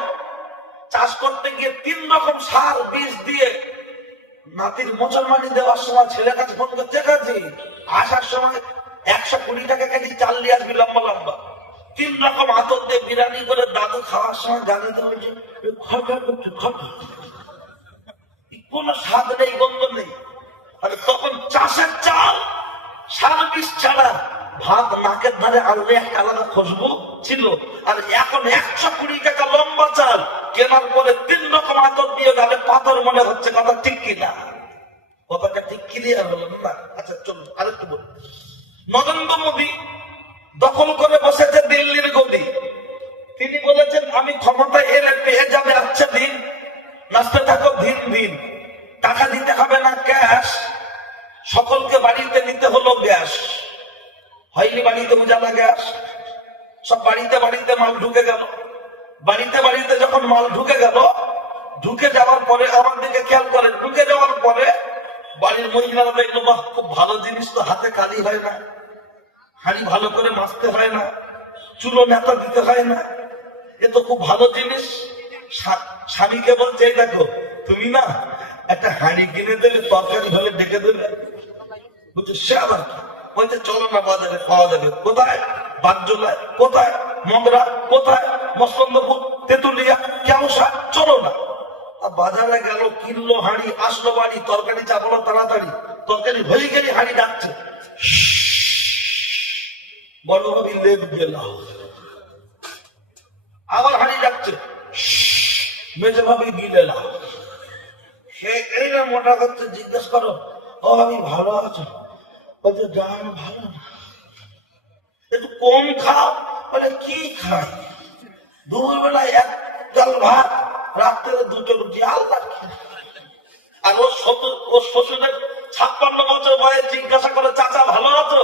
চাষ করতে গিয়ে 3 রকম সার বীজ দিয়ে নাতির মুসলমানি দেওয়ার সময় ছেলে কাছে ফোন করতে কাজে আসার সময় 120 টাকা কেজি চাল নিয়ে আসবি লম্বা লম্বা, 3 রকম আতর দিয়ে বিরিয়ানি করে দাদু খাওয়ার সময় জানিতে হয়েছে কোন স্বাদ নেই, গন্ধ নেই। আর তখন চাষের চাল সার বীজ ছাড়া ভাত নাকের ধারে আনলে একটা আলাদা খুশবু ছিল। আর এখন 120 টাকা লম্বা চাল কেনার পরে 3 রকম আতর দিয়ে গালে পাথর মনে হচ্ছে, কথা ঠিক কিনা? কথাটা ঠিক ক্লিয়ার হলো না? আচ্ছা চলুন আরেকটু বলি। নরেন্দ্র মোদী দখল করে বসেছে দিল্লির গদি। তিনি বলেছেন আমি ক্ষমতায় এলে পেয়ে যাবে আচ্ছা দিন, নাচতে থাকো দিন দিন, টাকা দিতে হবে না ক্যাশ, সকলকে বাড়িতে নিতে হলো গ্যাস। হয়নি বাড়িতে উজালা গ্যাস, সব বাড়িতে বাড়িতে মাল ঢুকে গেল। বাড়িতে বাড়িতে যখন মাল ঢুকে গেল, ঢুকে যাওয়ার পরে আমার দিকে খেয়াল করে, ঢুকে যাওয়ার পরে বাড়ির মহিলারা দেখলো বাহ খুব ভালো জিনিস তো, হাতে কালি হয় না, হাঁড়ি ভালো করে মাজতে হয় না, চুলো নেতা দিতে হয় না, এ তো খুব ভালো জিনিস। স্বামীকে বলছে এই দেখো তুমি না একটা হাঁড়ি কিনে দেবে, তরকারি হলে ডেকে দেবে। বলছে সে আবার কি? বলছে চলো না বাজারে পাওয়া যাবে। কোথায়? বাগজোলায়। কোথায়? মগরা। কোথায়? মসলন্দপুর, তেতুলিয়া, কেমসা। চলো না। বাজারে গেল, কিনলো হাঁড়ি, আসলো বাড়ি, তরকারি চাপালো তাড়াতাড়ি, তরকারি হয়ে গেলে হাঁড়ি ডাকছে বড় ভাবি লেগ গেল, আবার হাঁড়ি ডাকছে মেজে ভাবি গিলে না। সে এই না মোটা করতে জিজ্ঞেস করো ও আমি ভালো আছো? বলছে জান ভালো না। একটু কম খাও। বলে কি খাই? দুপুরবেলায় 1 চাল ভাত, রাত্রে 2টো রুটি, আলাদা। আর ওর শ্বশুরের 56 বছর বয়স জিজ্ঞাসা করে চাচা ভালো আছো?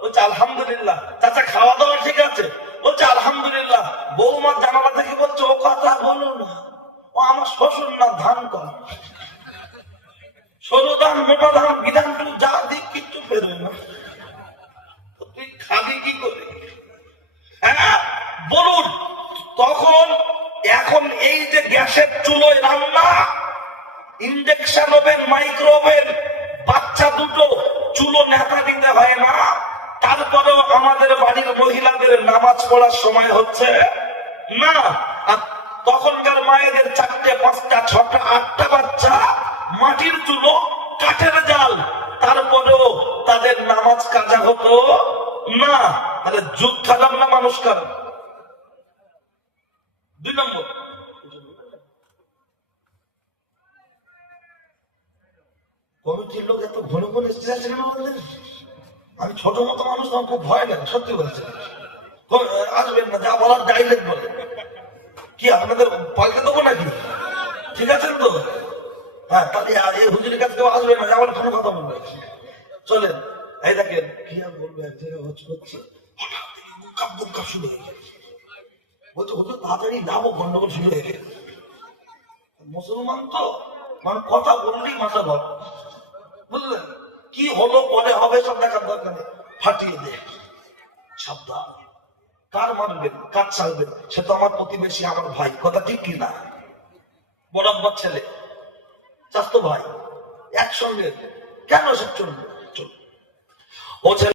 বলছে আলহামদুলিল্লাহ। চাচা খাওয়া দাওয়া ঠিক আছে? বলছে আলহামদুলিল্লাহ। বৌমা জানালা থেকে বলছে ও কথা বলো না, ও আমার শ্বশুর না, ধান কর। সরু ধান, মোটা ধান, বিধান যা দিক কিচ্ছু ফেরবে না। তুই খাবি কি করে? হ্যাঁ বলুন। তখন এখন এই যে গ্যাসের চুলোয় রান্না, ইন্ডাকশন ওভেন, মাইক্রো ওভেন, বাচ্চা দুটো, চুলো নেতা দিতে হয় না, তারপরেও আমাদের বাড়ির মহিলাদের নামাজ পড়ার সময় হচ্ছে না। আর তখনকার মায়েদের 4টে 5টা 6টা 8টা বাচ্চা, মাটির চুলো, কাঠের জাল, তারপরেও তাদের নামাজ কাজা হতো না। তাহলে যুগ খারাপ না মানুষ খারাপ? 2 নম্বর, কমিটির লোক এত ঘন ঘন এসেছে কেন বললেন? আমি ছোট মতো মানুষ, আমার খুব ভয় লাগে, সত্যি বলছে। আসবেন না, যা বলার ডাইরেক্ট বলে। কি আপনাদের পাল্টে দেবো নাকি? ঠিক আছেন তো? হ্যাঁ তাহলে এই হুজুরের কাছে কেউ আসবে না, যাওয়ার কোনো কথা বলবে। চলেন এই দেখেন কি আর বলবো, এক জায়গায় হচ্ছে হঠাৎ বুকাপ বুকাপ শুরু হয়ে গেছে। বলছে হুজুর তাড়াতাড়ি নামো, গন্ডগোল শুরু হয়ে গেছে। মুসলমান তো মানে কথা বললেই মাথা ধর, বুঝলেন? কি হলো পরে হবে সব দেখার দরকার নেই, ফাটিয়ে দে। সাবধান, কার মারবেন কার ছাড়বেন সে তো আমার প্রতিবেশী, আমার ভাই, কথা ঠিক কিনা? বরাবর ছেলে, চাস্তো ভাই, একসঙ্গে কেন সে চলবে? চল ও ছেলে